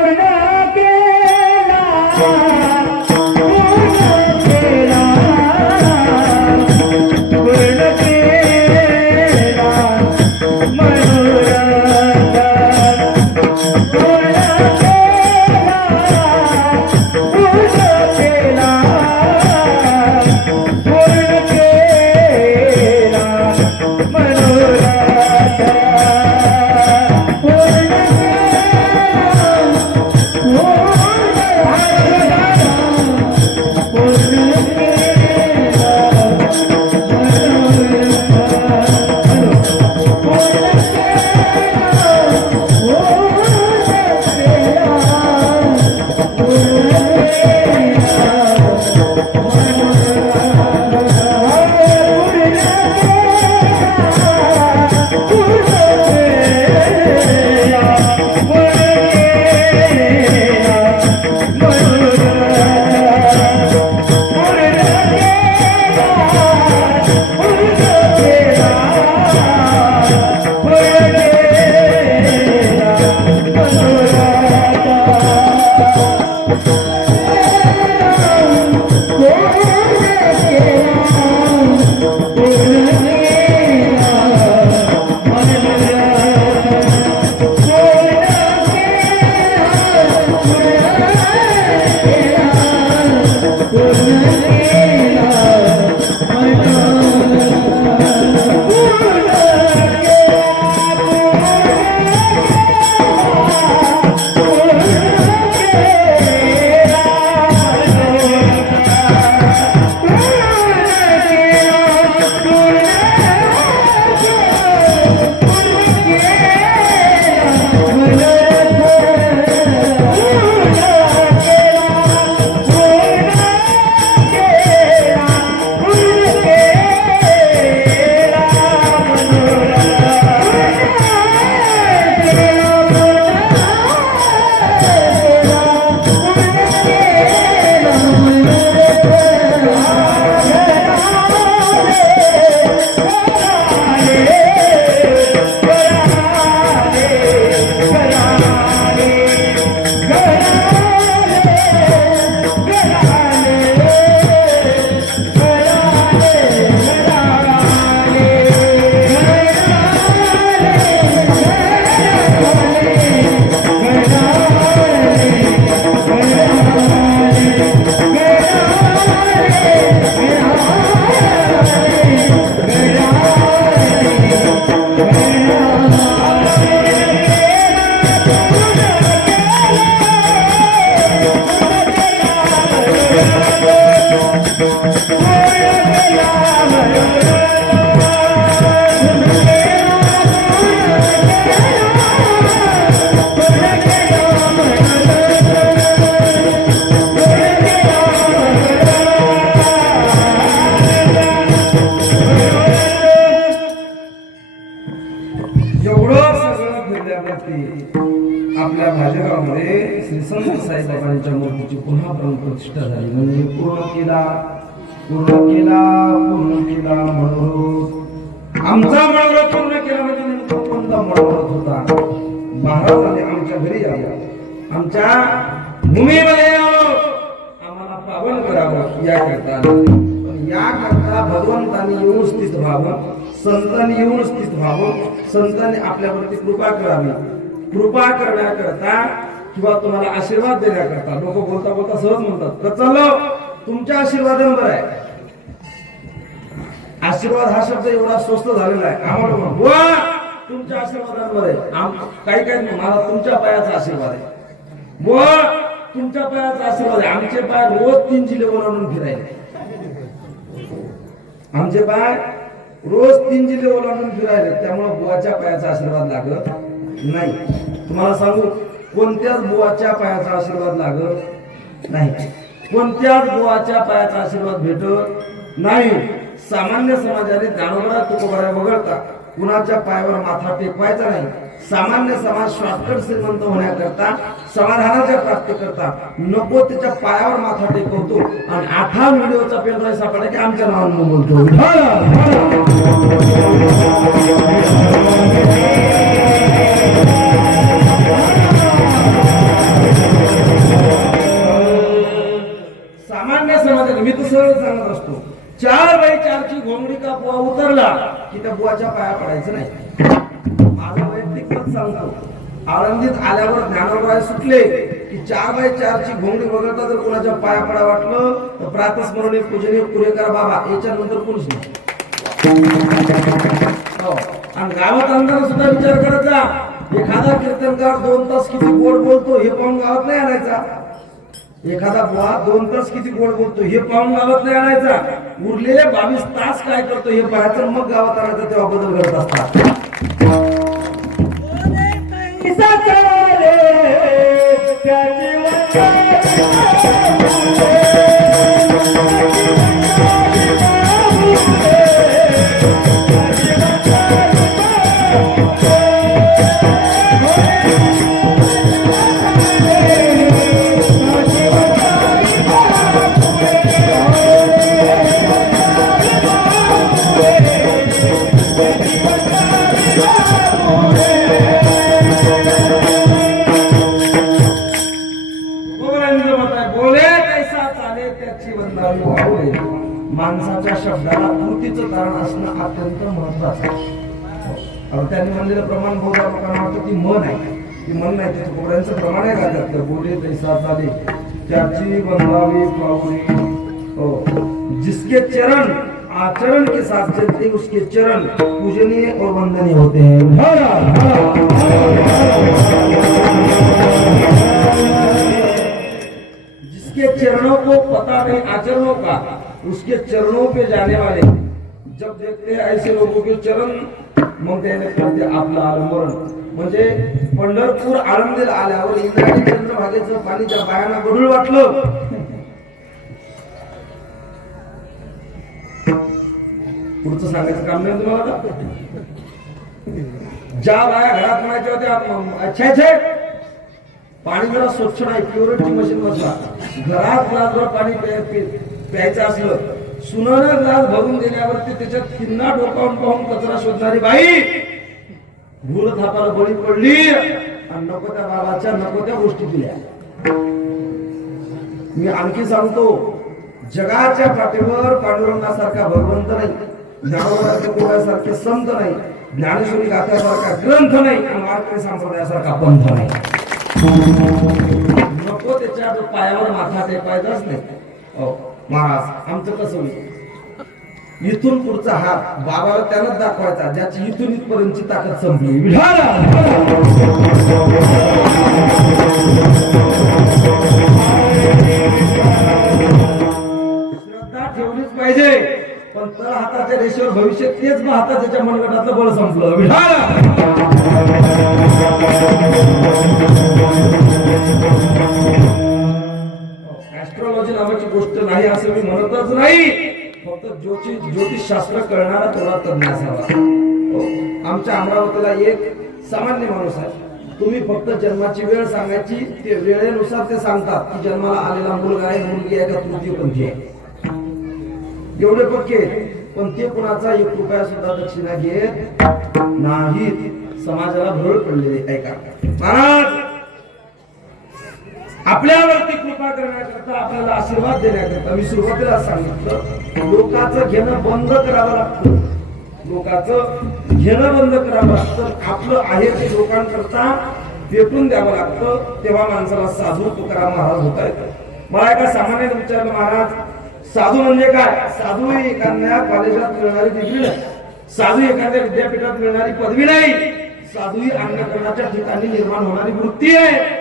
श्रीमंत साईबाबांच्या मूर्तीची पुन्हा प्राणप्रतिष्ठा झाली. म्हणजे पूर्ण केला मनोरथ. आमचा मनोरथ पूर्ण केला म्हणजे नेमकं कोणता मनोरथ होता? महाराजांनी आमच्या घरी यावं, आमच्या भूमीमध्ये यावं, आम्हाला पावन करावं याकरता. पण याकरता भगवंतांनी येऊन स्थित व्हावं, संतांनी येऊन स्थित व्हावं, संतांनी आपल्यावरती कृपा करावी. कृपा करण्याकरता किंवा तुम्हाला आशीर्वाद देण्याकरता लोक बोलता बोलता सहज म्हणतात तर चाललो तुमच्या आशीर्वादांवर आहे. आशीर्वाद हा शब्द एवढा स्वस्त झालेला आहे. आम्हाला बुवा तुमच्या आशीर्वादांवर आहे. काही काही नाही, मला तुमच्या पायाचा आशीर्वाद आहे. बुवा तुमच्या पायाचा आशीर्वाद आहे. आमचे पाय रोज 3 जिल्हे ओलांडून फिरायले. आमचे पाय रोज 3 जिल्हे ओलांडून फिरायले. त्यामुळे बुवाच्या पायाचा आशीर्वाद लागत नाही. तुम्हाला सांगू कोणत्याच बुवाच्या पायाचा आशीर्वाद लागत नाही. कोणत्याच बुवाच्या पायाचा आशीर्वाद भेटत नाही. सामान्य समाजाने दानोबरा तुकोबरा वगळता कुणाच्या पायावर माथा टेकवायचा नाही. सामान्य समाज शॉर्टकट श्रीमंत होण्याकरता समाधानाच्या प्राप्ती करता नको त्याच्या पायावर माथा टेकवतो आणि 8 व्हिडिओचा पेनड्राईव्ह सापडला की आमच्या नावाने बोलतो. सामान्य समाजाने मी तर सरळ सांगत असतो 4x4 ची घोंगडी का बुवा उतरला की त्या बुवाच्या पाया पडायचं नाही. माझं वैयक्तिक मत सांगतो. आळंदीत आल्यावर ज्ञानोबराय सुटले की 4x4 ची घोंगडी वगळता जर कोणाच्या पाया पडा वाटलं तर प्रातस्मरणीय पूजनीय कुरेकर बाबा याच्यानंतर कोणीच नाही. आणि गावात अंधारा सुद्धा विचार करायचा. एखादा कीर्तनकार 2 तास किती गोड बोलतो हे पाहून गावात नाही आणायचा. एखादा बुवा 2 तास किती गोड बोलतो हे पाहून गावात नाही आणायचा. उरलेले 22 तास काय करतो हे पाहायचं मग गावात आणायचं. तेव्हा बदल करत असतात. माणसाच्या शब्दाला कृतीचं कारण असणं अत्यंत महत्वाचं आहे. त्यांनी म्हणलेलं प्रमाण बहुधा लोकांना वाटतं ती मन आहे. ती मन नाही, त्याच्या कोबऱ्यांचं प्रमाण आहे का त्यात बोले तैसा चाले त्याची बंधावी पावली. हो जिसके चरण आचरण के साथ चलते उसके चरण पूजनीय और वंदनीय होते हैं. जिसके चरणों को पता नहीं आचरणों का उसके चरणों पे जाने वाले जब देखते हैं ऐसे लोगों के चरण मग त्याने करते आपलं आलंबरण. म्हणजे पंढरपूर आळंदीला आल्यावर इंद्रायणी चंद्रभागेचं पाणी ज्या बायांना गढूळ वाटलं पुढचं सांगायचं काम नाही तुम्हाला. ज्या बाया घरात म्हणायच्या होत्या अच्छा पाणी जरा स्वच्छ नाही प्युरिटी मशीन बसला घरात ग्लासभर पाणी प्यायचं असलं सुनानं ग्लास भरून देण्यावरती त्याच्यात किन्ना डोकावून पाहून कचरा शोधणारी बाई भूल थापाला बळी पडली आणि नको त्या बाबाच्या नको त्या गोष्टी दिल्या. मी आणखी सांगतो जगाच्या पाठीवर पांडुरंगासारखा भगवंत नाही, ज्ञानोबरासारखे संत नाही, ज्ञानेश्वरी गाथ्यासारखा ग्रंथ नाही आणि वारकरी संप्रदायासारखा पंथ नाही. नको त्याच्या पायावर माथा टेकवायचाच नाही. महाराज आमचं कसं होईल इथून पुढचा हात बाबाला त्यानंच दाखवायचा ज्याची इथून इथपर्यंतची ताकद संपली. श्रद्धा ठेवलीच पाहिजे पण तळ हाताच्या रेषेवर भविष्य तेच हातात त्याच्या मनगटातलं बळ संपलं. ऍस्ट्रॉलॉजी नावाची गोष्ट नाही असं मी म्हणतच नाही. फक्त ज्योतिषशास्त्र कळणारा थोडा तज्ञ असावा. आमच्या अमरावतीला एक सामान्य माणूस आहे तुम्ही फक्त जन्माची वेळ सांगायची, ते वेळेनुसार ते सांगतात की जन्माला आलेला मुलगा आहे, मुलगी आहे का तृतीयपंथी आहे, एवढे पक्के. पण ते कुणाचा 1 रुपया सुद्धा दक्षिणा घेत नाहीत. समाजाला भरळ पडलेले. ऐका महाराज, आपल्यावरती कृपा करण्याकरता, आपल्याला आशीर्वाद देण्याकरता मी सुरुवातीला सांगितलं, लोकांचं घेणं बंद करावं लागतं. लोकांचं घेणं बंद करावं लागतं. आपलं आहे ते लोकांकरता भेटून द्यावं लागतं. तेव्हा माणसाला साधू तुकाराम महाराज होता येतं. मला एका सामान्याने विचारलं, महाराज साधू म्हणजे काय? साधू ही एखाद्या कॉलेजात मिळणारी डिग्री नाही, साधू एखाद्या विद्यापीठात मिळणारी पदवी नाही, साधू ही अंगकरणाच्या ठिकाणी निर्माण होणारी वृत्ती आहे.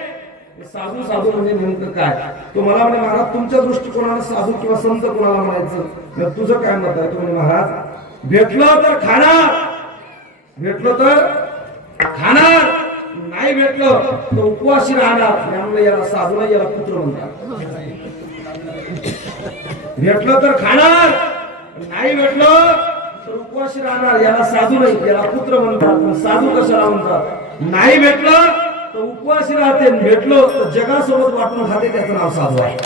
साधू साधू म्हणजे नेमकं काय? तो मला म्हणे, महाराज तुमच्या दृष्टिकोनाने साधू किंवा संत कोणाला म्हणायचं? तुझं काय मत आहे? तो म्हणे, महाराज भेटलो तर खाणार, भेटलो तर खाणार, नाही भेटलो तर उपवासी राहणार. त्यामुळे याला साधू नाही, याला पुत्र म्हणतात. भेटलो तर खाणार, नाही भेटलो तर उपवासी राहणार, याला साधू नाही, याला पुत्र म्हणतात. साधू कशाला म्हणतात? नाही भेटलं तर उपवासी राहते, भेटलो तर जगासोबत वाटून खाते, त्याचं नाव साधू आहे.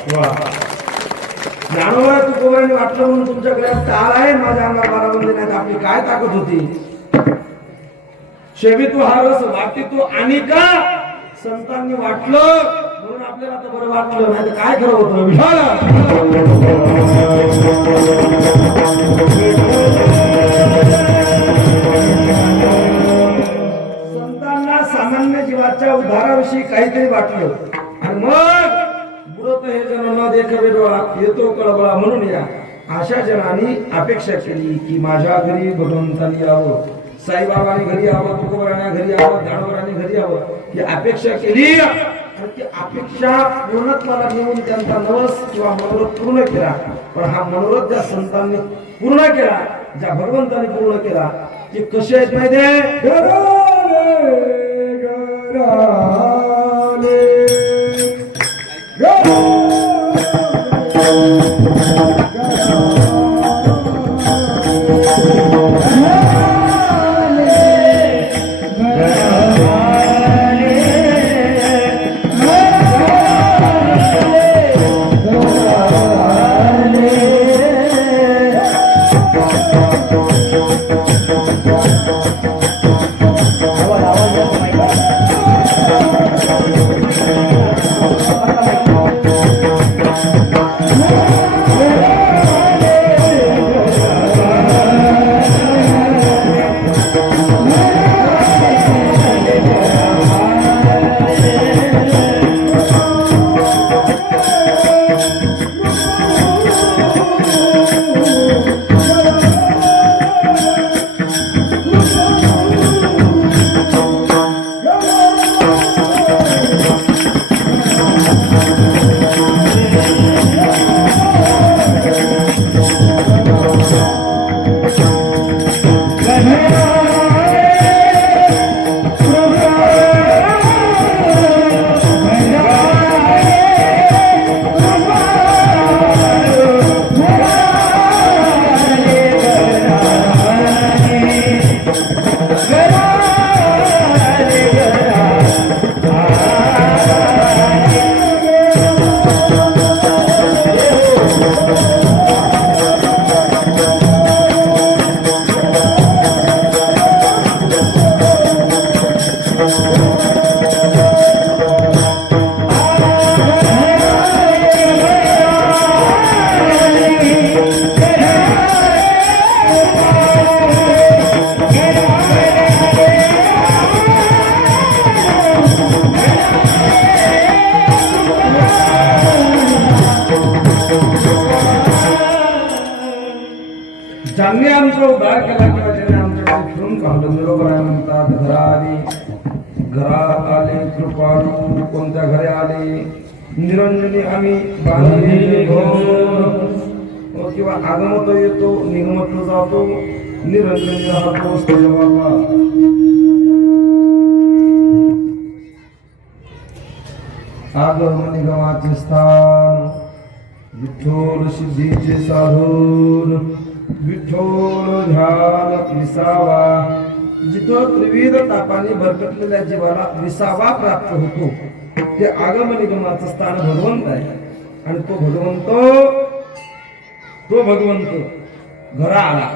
ज्ञानोबा तुकोबांनी वाटलं म्हणून तुमच्याकडे टाळ आहे, माझ्या अंगात बाराबंदी नाही, आपली काय ताकद होती? शेवी तू हा रस वाटी तू आणि का संतांनी वाटलं म्हणून आपल्याला तर बरं वाटलं, नाही तर काय खरं होतं? संतांना सामान्य जीवाच्या उद्धाराविषयी काहीतरी वाटलं आणि मग बुडत हे जन न देखावे डोळा येतो कळबळा. म्हणून या अशा जनांनी अपेक्षा केली की माझ्या घरी भगवंतांनी यावं, साईबाबांनी घरी यावं, तुकोबारांनी घरी यावं, ज्ञानोबारांनी घरी यावं, ही अपेक्षा केली. आणि ती अपेक्षा पूर्णत्वाला नेऊन त्यांचा नवस किंवा मनोरथ पूर्ण केला. पण हा मनोरथ ज्या संतांनी पूर्ण केला, ज्या भगवंतांनी पूर्ण केला, ते कसे आहेत माहिती आहे? ज्यांनी आमचा उद्धार केला किंवा ज्यांनी आमच्याकडे फिरून काढलं, बरोबर आहे म्हणतात. घरात आले कृपाळू, कोणत्या घरी आले? निरंजनी आम्ही बांधलेले घर, किंवा आगमत येतो निर्मत जातो, निरंजनी राहतो बाबा. आगम निगमाचे स्थान, विठ्ठल सिद्धीचे साधून, विठ्ठल ध्यान विसावा, जिथं त्रिविध तापाने भरकटलेल्या जीवाला विसावा प्राप्त होतो ते आगम निगमाचं स्थान भगवंत आहे. आणि तो भगवंत घरा आला.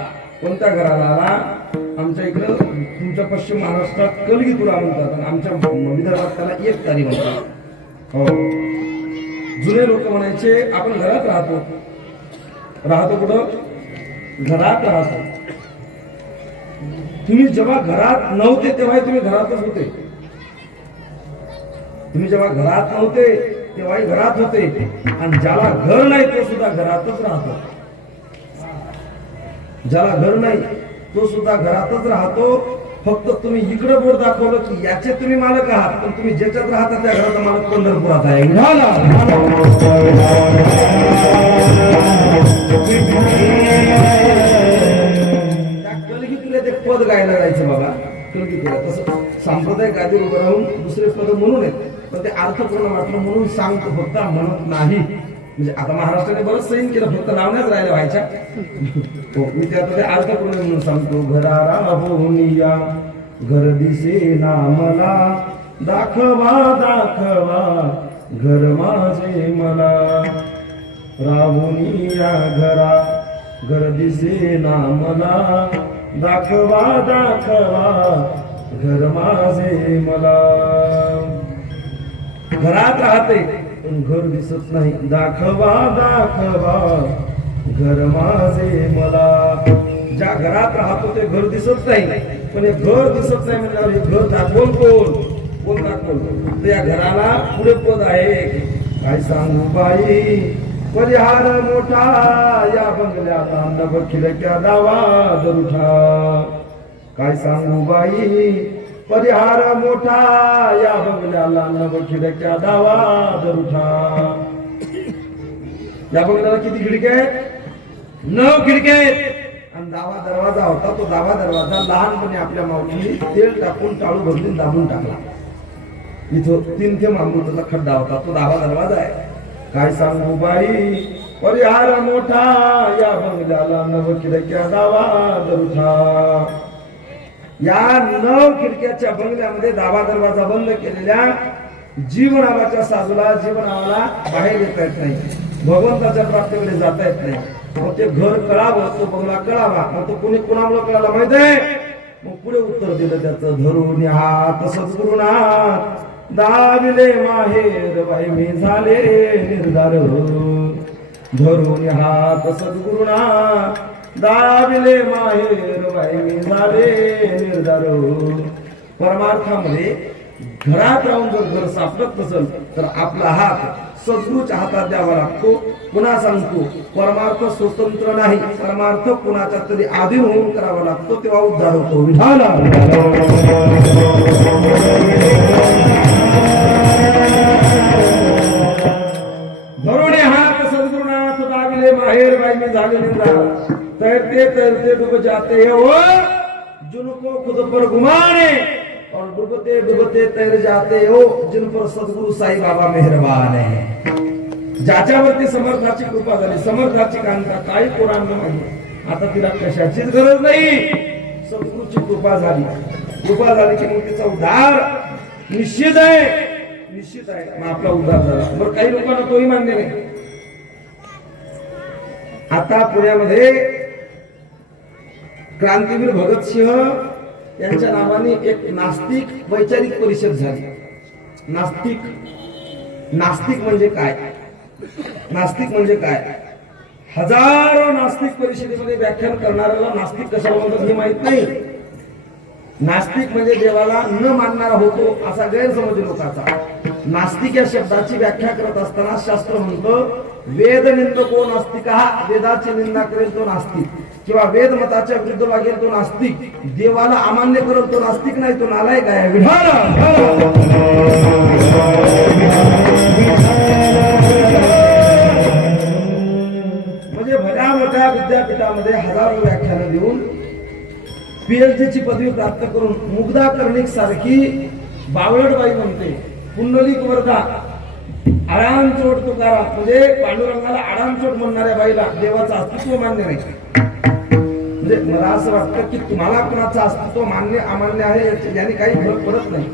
कोणत्या घराला आला? आमच्या इकडं तुमच्या पश्चिम महाराष्ट्रात कलगीतुरा म्हणतात आणि आमच्या विदर्भात त्याला एक तारी म्हणतात. हो, जुने लोक म्हणायचे आपण घरात राहतो कुठं? घरात राहतो. तुम्ही जेव्हा घरात नव्हते तेव्हा तुम्ही घरातच होते. तुम्ही जेव्हा घरात नव्हते तेव्हाही घरात होते. आणि ज्याला घर नाही तो सुद्धा घरातच राहतो. ज्याला घर नाही तो सुद्धा घरातच राहतो. फक्त तुम्ही इकडे बोट दाखवलं की याचे तुम्ही मालक आहात, पण तुम्ही ज्याच्यात राहता त्या घराचा मालक पंढरपुरात आहे. कलगीतुल्यात एक पद गायला जायचं बाबा. कलगीतुल्यात तसं सांप्रदायिक गादीवर उभं राहून दुसरे पद म्हणून येत, पण ते अर्थपूर्ण वाटलं म्हणून सांगतो, फक्त म्हणत नाही. म्हणजे आता महाराष्ट्राने बरंच सैन केलं, फक्त नावण्याच राहिल्या व्हायच्या. हो, मी त्यात ते अर्थपूर्ण म्हणून सांगतो. घरा राहोनिया घर दिसे ना मला, दाखवा घर माझे मला. राहोनिया घरा घर दिसे ना मला, दाखवा घर माझे मला. घरात राहते पण घर दिसत नाही. दाखवा घर माझे मला. ज्या घरात राहतो ते घर दिसत नाही, पण हे घर दिसत नाही म्हणजे हे घर दाखवून कोण दाखवतो? तर या घराला पुढे पद आहे. काय सांगू बाई परिहार मोठा, या बंगल्याला नभ खिडक्या दावा दरुठा. काय सांगू बाई परिहार मोठा, या बंगल्याला नभ खिडक्या दावा दरुठा. या बंगल्याला किती खिडक्या आहेत? 9 खिडक्या आहेत. आणि दावा दरवाजा होता. तो दावा दरवाजा लहानपणी आपल्या मावशीने तेल टाकून टाळू भरली दाबून टाकला. इथं 3 थेंब अमृताचा खड्डा होता. तो दावा दरवाजा आहे. काय सांगू बाई परिहार मोठा, या बंगल्याला नव खिडक्या दावा दरुठा. या 9 खिडक्याच्या बंगल्यामध्ये दावा दरवाजा बंद केलेल्या जीवनावाच्या साजूला जीवनावाला बाहेर येता येत नाही. भगवंताच्या प्राप्तीकडे जाता येत नाही. मग ते घर कळावं, तो बंगला कळावा. मग तो कोणी कोणामुळे कळाला माहित आहे? मग पुढे उत्तर दिलं त्याचं. धरून हात सद्गुरुनाथ दाविले माहेर बाई मी झाले निर्धार. धरून हात सद्गुरुनाथ दाविले माहेर बाई मी झाले निर्धार. परमार्थामध्ये घरात राहून जर घर सापडत नसेल तर आपला हात सद्गुरूच्या हातात द्यावा लागतो. पुन्हा सांगतो, परमार्थ स्वतंत्र नाही. परमार्थ कुणाच्या तरी अधीन होऊन करावा लागतो, तेव्हा उद्धार होतो. धरुणे हात सद्गुरुनाथ दाविले माहेर बाई मी झाले निर्धार. तैरते डूब जाते हो जिनको खुद पर गुमाने, और डूबते तैर जाते हो जिन पर सद्गुरु साई बाबा मेहरबान है. ज्याच्यावरती समर्थाची कृपा झाली, समर्थाची कांता काही कोणाला नाही. आता तिला कशाचीच गरज नाही. सद्गुरूची कृपा झाली की मग तिचा उद्धार निश्चित आहे. मग आपला उद्धार झाला. बरं, काही लोकांना तोही मान्य नाही. आता पुण्यामध्ये क्रांतीवीर भगतसिंह यांच्या नावाने एक नास्तिक वैचारिक परिषद झाली. नास्तिक म्हणजे काय? नास्तिक म्हणजे काय? हजारो नास्तिक परिषदेमध्ये व्याख्यान करणाऱ्याला नास्तिक कशाला म्हणतात हे माहित नाही. नास्तिक म्हणजे देवाला न मानणारा होतो असा गैरसमज लोकांचा. नास्तिक या शब्दाची व्याख्या करत असताना शास्त्र म्हणतं वेद निंदको नास्तिक, वेदाची निंदा करेल तो नास्तिक, किंवा वेद मताच्या विरुद्ध वागेल तो नास्तिक, देवाला अमान्य करेल तो नास्तिक नाही, तो नालायक आहे. म्हणजे भल्या मोठ्या विद्यापीठामध्ये हजारो व्याख्यानं देऊन PhD ची पदवी प्राप्त करून मुग्धा कर्णिक सारखी बावळटबाई म्हणते पुंडलिक वर्धा आडांचोट तुकाराम, म्हणजे पांडुरंगाला आडांचोट म्हणणाऱ्या बाईला देवाचं अस्तित्व मान्य नाही. म्हणजे मला असं वाटतं की तुम्हाला कुणाचं अस्तित्व मान्य अमान्य आहे याने काही फरक पडत नाही,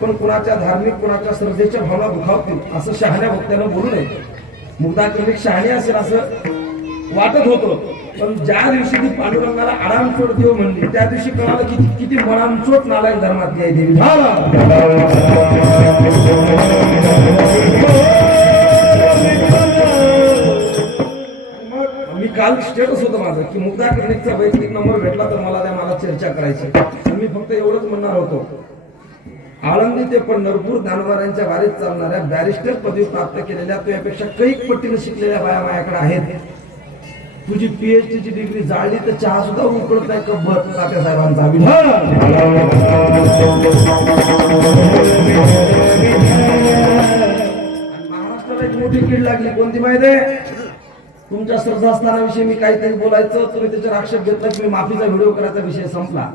पण कुणाच्या धार्मिक कुणाच्या श्रद्धेच्या भावना दुखावतील असं शहाण्या भक्त्यानं बोलू नये. मुग्धा कर्णिक शहाणी असेल असं वाटत होतं, पण ज्या दिवशी ती पांडुरंगाला आडामचोट देव म्हणली त्या दिवशी कळालं की किती मनामचोट नालायक धर्मातली आहे देवी. मी काल स्टेटस होतं माझं की मुग्धा कर्णिकचा वैयक्तिक नंबर भेटला तर मला त्या मला चर्चा करायची. मी फक्त एवढंच म्हणणार होतो, आळंदी ते पंढरपूर ज्ञानोबारांच्या वारीत चालणाऱ्या बॅरिस्टर पदवी प्राप्त केलेल्या तुझ्यापेक्षा कैक पट्टीने शिकलेल्या बाया माझ्याकडे आहेत. तुझी PhD ची डिग्री जाळली तर चहा सुद्धा उकळत नाही कब्बर तात्यासाहेबांचा. महाराष्ट्राला एक मोठी कीड लागली, कोणती माहिती आहे? तुमच्या श्रद्धास्थानाविषयी मी काहीतरी बोलायचं, तुम्ही त्याच्यावर आक्षेप घेतला की मी माफीचा व्हिडिओ करायचा विषय संपला.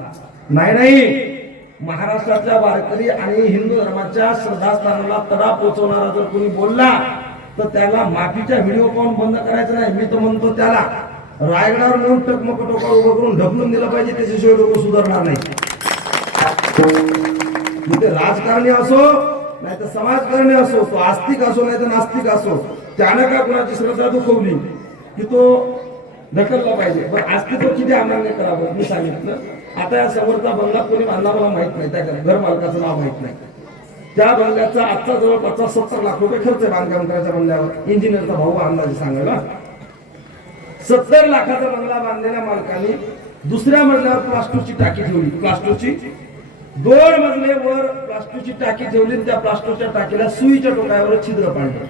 नाही, महाराष्ट्रातल्या वारकरी आणि हिंदू धर्माच्या श्रद्धास्थानाला तडा पोचवणारा जर कोणी बोलला तर त्याला माफीच्या व्हिडिओ पाहून बंद करायचं नाही. मी तर म्हणतो त्याला रायगडावर नेऊन टकमक टोका उभं करून ढकलून दिलं पाहिजे, त्याच्याशिवाय लोक सुधारणार नाही. ते राजकारणी असो नाही तर समाजकारणी असो, तो आस्तिक असो नाही तर नास्तिक असो, त्यानं का कुणाची श्रद्धा दुखवली की तो ढकलला पाहिजे. पण अस्तित्व किती अमान्य करावं मी सांगितलं. आता या समोरचा बंगला कोणी बांधला मला माहित नाही, त्या घर मालकाचं नाव माहित नाही. त्या बंगल्याचा आजचा जवळपास 70 लाख रुपये खर्च आहे बांधकाम करायच्या बंगल्यावर. इंजिनियरचा भाऊ अंदाजे सांगायला 70 लाखाचा बंगला बांधलेल्या मालकाने दुसऱ्या मजल्यावर प्लास्टरची टाकी ठेवली. प्लास्टरची 2 मजले वर प्लास्टरची टाकी ठेवली. त्या प्लास्टरच्या टाकीला सुईच्या टोकावर छिद्र पाडलं.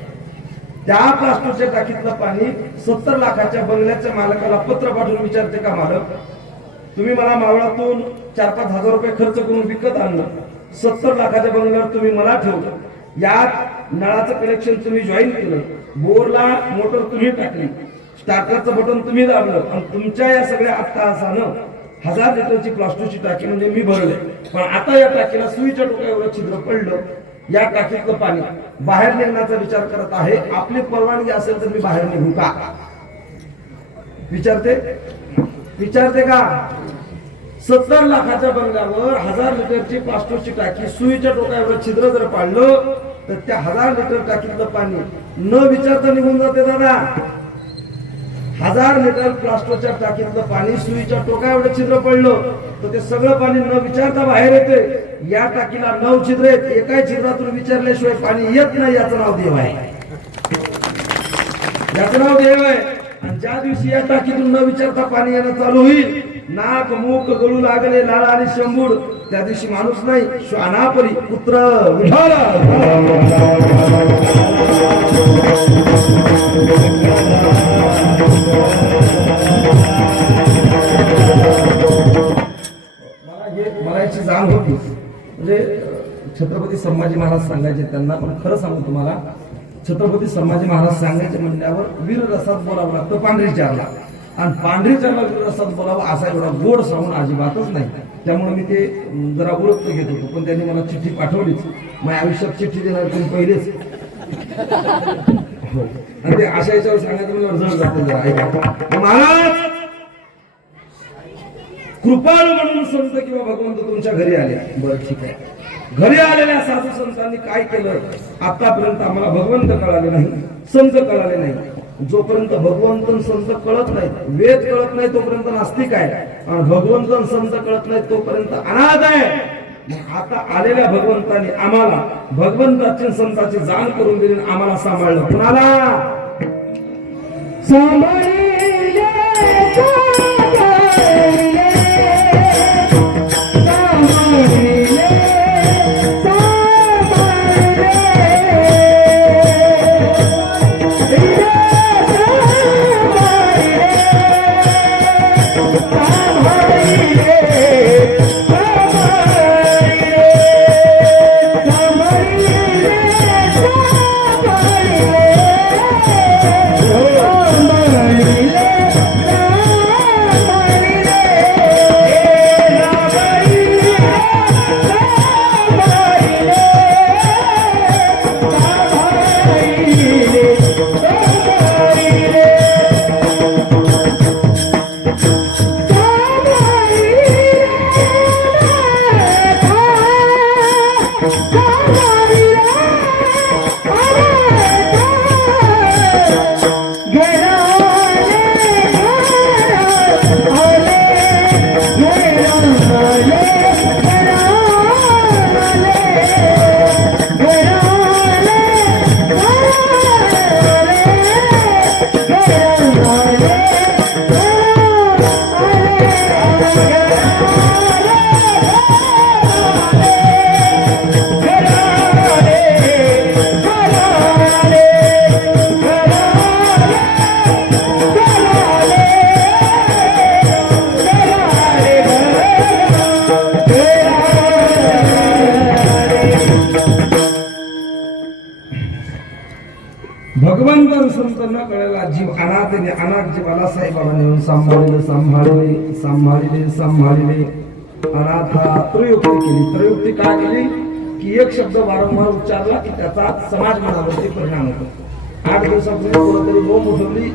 त्या प्लास्टरच्या टाकीतलं पाणी 70 लाखाच्या बंगल्याच्या मालकाला पत्र पाठवून विचारते का, मालक तुम्ही मला मावळातून 4-5 हजार रुपये खर्च करून विकत आणलं, 70 लाखाच्या बंगल्यावर तुम्ही मला ठेवलं, यात नळाचं कनेक्शन तुम्ही जॉईन केलं, बोरला मोटर तुम्ही टाकली, स्टार्टरचं बटन तुम्ही दाबलं आणि तुमच्या या सगळ्या अट्टहासानं 1000 लिटरची प्लास्टरची टाकी म्हणजे मी भरले. पण आता या टाकीला सुईच्या टोकावर छिद्र पडलं. या टाकीतलं पाणी बाहेर निघण्याचा विचार करत आहे. आपली परवानगी असेल तर मी बाहेर निघू का? विचारते का? 70 लाखाच्या बंगल्यावर 1000 लिटरची प्लास्टरची टाकी सुईच्या टोकावर छिद्र जर पाडलं तर त्या 1000 लिटर टाकीतलं पाणी न विचारता निघून जाते दादा. 1000 लिटर प्लास्टरच्या टाकीतलं पाणी सुईच्या टोकावर छिद्र पडलं तर ते सगळं पाणी न विचारता बाहेर येते. या टाकीला 9 छिद्र आहेत, एकाही छिद्रातून विचारल्याशिवाय पाणी येत नाही. याचं नाव देव आहे, याचं नाव देव आहे. आणि ज्या दिवशी या टाकीतून न विचारता पाणी येणं चालू होईल, नाक मूक गळू लागले लाळ आणि शंभूड, त्या दिवशी माणूस नाही श्वानापरी पुत्र विठाला. मला याची जाण होती. म्हणजे छत्रपती संभाजी महाराज सांगायचे त्यांना, पण खरं सांगू तुम्हाला, छत्रपती संभाजी महाराज सांगायचे म्हणल्यावर वीर रसात बोलावं लागतं पांढरी चारला. आणि पांढरी चारला वीर रसात बोलावं असा एवढा गोड सांगून अजिबातच नाही. त्यामुळे मी ते जरा उरक्त घेत होतो. पण त्यांनी मला चिठ्ठी पाठवलीच. माझ्या आयुष्यात चिठ्ठी देणार तुम्ही पहिलेच. हो, आणि ते अशा याच्यावर सांगायचं मला जड जातं जरा. महाराज कृपाळू म्हणून संत किंवा भगवंत तुमच्या घरी आले. बरं ठीक आहे, घरी आलेल्या साधू संतांनी काय केलं आतापर्यंत आम्हाला भगवंत कळाले नाही, संत कळाले नाही. जोपर्यंत भगवंत संत कळत नाही, वेद कळत नाही तोपर्यंत नास्तिक आहे. आणि भगवंत संत कळत नाही तोपर्यंत अनाथ आहे. आता आलेल्या भगवंतांनी आम्हाला भगवंताची संताची जाण करून दिली, आम्हाला सांभाळलं. कुणाला सांभाळले? भगवंत संत न कळला जीव अनाथने अनाथ जीवाला साईबाबांनी येऊन सांभाळले सांभाळले सांभाळले सांभाळले अनाथा त्रयोक्ती केली. त्रयोक्ती काय केली की एक शब्द वारंवार उच्चारला की त्याचा समाज मनावरती परिणाम होतो. 8 दिवसापूर्वी कोणतरी बोंब उठवली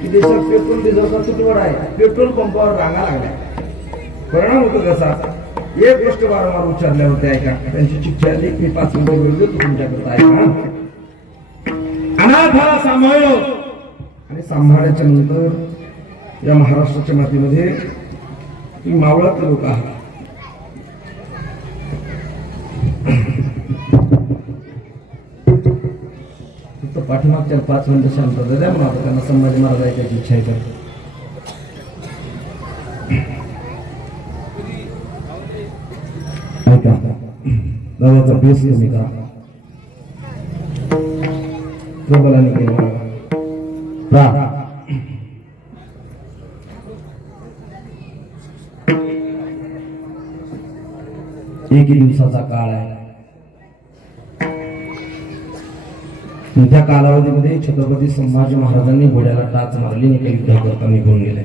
की देशात पेट्रोल डिझेलचा तुटवडा आहे, पेट्रोल पंपावर रांगा लागल्या. परिणाम होतो त्याचा. एक गोष्ट वारंवार उच्चारल्यावरती ऐका, त्यांची चिठ्ठी आली मी 5 मिनिटं वेळ देतो तुमच्याकरता ऐका. अनाथाला सांभाळलो आणि सांभाळल्याच्या नंतर या महाराष्ट्राच्या मातीमध्ये तुम्ही मावळातले लोक आहात. फक्त पाठीमागच्या 5 मिनिटं शांतता द्या. मग त्यांना संभाजी महाराज ऐकायची इच्छा आहे. ऐका दादाचा बेस कमी करा. प्रबलाने एक दिवसाचा काळ आहे. त्या कालावधीमध्ये छत्रपती संभाजी महाराजांनी घोड्याला टाच मारली आणि युद्धाकरता निघून गेले.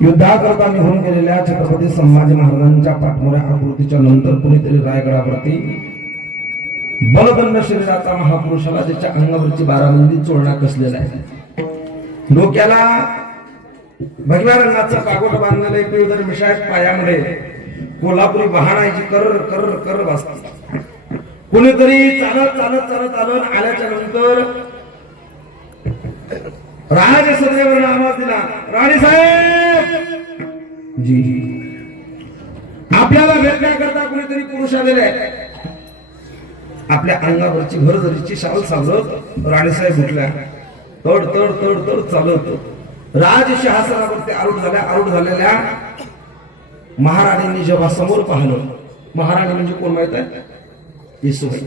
युद्धाकरता निघून गेलेल्या छत्रपती संभाजी महाराजांच्या पाठमोऱ्या आकृतीच्या नंतर कुणीतरी रायगडावरती बलदंड शरीराचा महापुरुषाला ज्याच्या अंगावरची 12 मंदी चोळणा कसलेला आहे, डोक्याला भगव्या रंगाचा कागोट बांधलेले पिळदर मिशाट पायामध्ये कोल्हापुरी वाहनाची कर कर कर वाजतात. कुणीतरी चालत चालत चालत चालत आल्याच्या नंतर राज सदैवर आवाज दिला, राणी साहेब जी आपल्याला भेटण्याकरता कुणीतरी पुरुष आलेले आहे. आपल्या अंगावरची भरजरीची शाल सावरत राणीसाहेब उठल्या. तड तड तड तड चालत राजसिंहासनावरती आरूढ झालेल्या महाराणींनी जेव्हा समोर पाहिलं, महाराणी म्हणजे कोण माहित आहे? येसुबाई.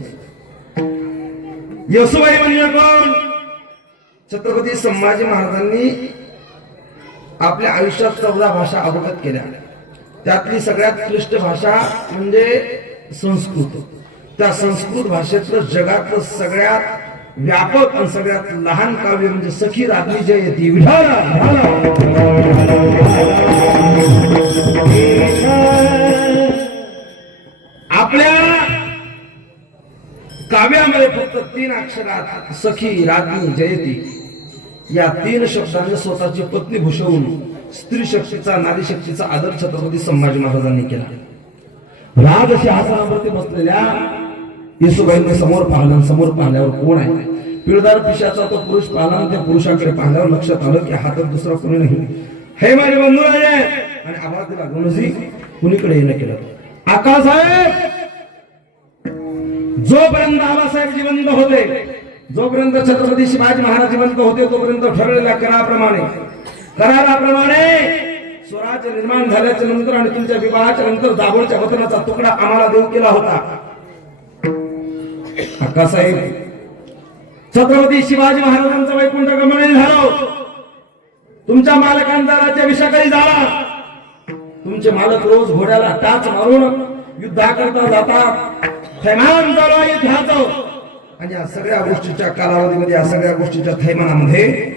येसुबाई म्हणजे कोण? छत्रपती संभाजी महाराजांनी आपल्या आयुष्यात 14 भाषा अवगत केल्या. त्यातली सगळ्यात क्लिष्ट भाषा म्हणजे संस्कृत. त्या संस्कृत भाषेतलं जगातलं सगळ्यात व्यापक आणि सगळ्यात लहान काव्य म्हणजे सखी रात्री जयती विठाला. आपल्या काव्यामध्ये फक्त 3 अक्षरात सखी रात्री जयती या 3 शब्दांनी स्वतःची पत्नी भूषवून स्त्री शक्तीचा नारी शक्तीचा आदर छत्रपती संभाजी महाराजांनी केला. राजसिंहासनावरती बसलेल्या येसुबाईंनी समोर पाहिलं. समोर पाहिल्यावर कोण आहे? पिळदार पिशाचा तो पुरुष पाहिला. त्या पुरुषाकडे पाहिल्यावर लक्षात आलं की हा तर दुसरा कोणी नाही, हे माझे बंधू आहे. आणि आवाज दिला, गुणजी कुणीकडे येणं केलं? आकासाहेब. जोपर्यंत आबासाहेब जिवंत होते, जोपर्यंत छत्रपती शिवाजी महाराज जिवंत होते, तोपर्यंत ठरलेल्या कराराप्रमाणे स्वराज्य निर्माण झाल्याच्या नंतर आणि तुमच्या विवाहाच्या नंतर दाभोळच्या वतनाचा तुकडा आम्हाला देऊ केला होता. अक्कासाहेब, छत्रपती शिवाजी महाराजांचं वैकुंठ गमन झालं. तुमच्या मालकांचा राज्याभिषेकही झाला. तुमचे मालक रोज घोड्याला टाच मारून युद्धाकरता जातात. थैमान चालू आहे युद्धाचं. आणि या सगळ्या गोष्टीच्या कालावधीमध्ये, या सगळ्या गोष्टीच्या थैमानामध्ये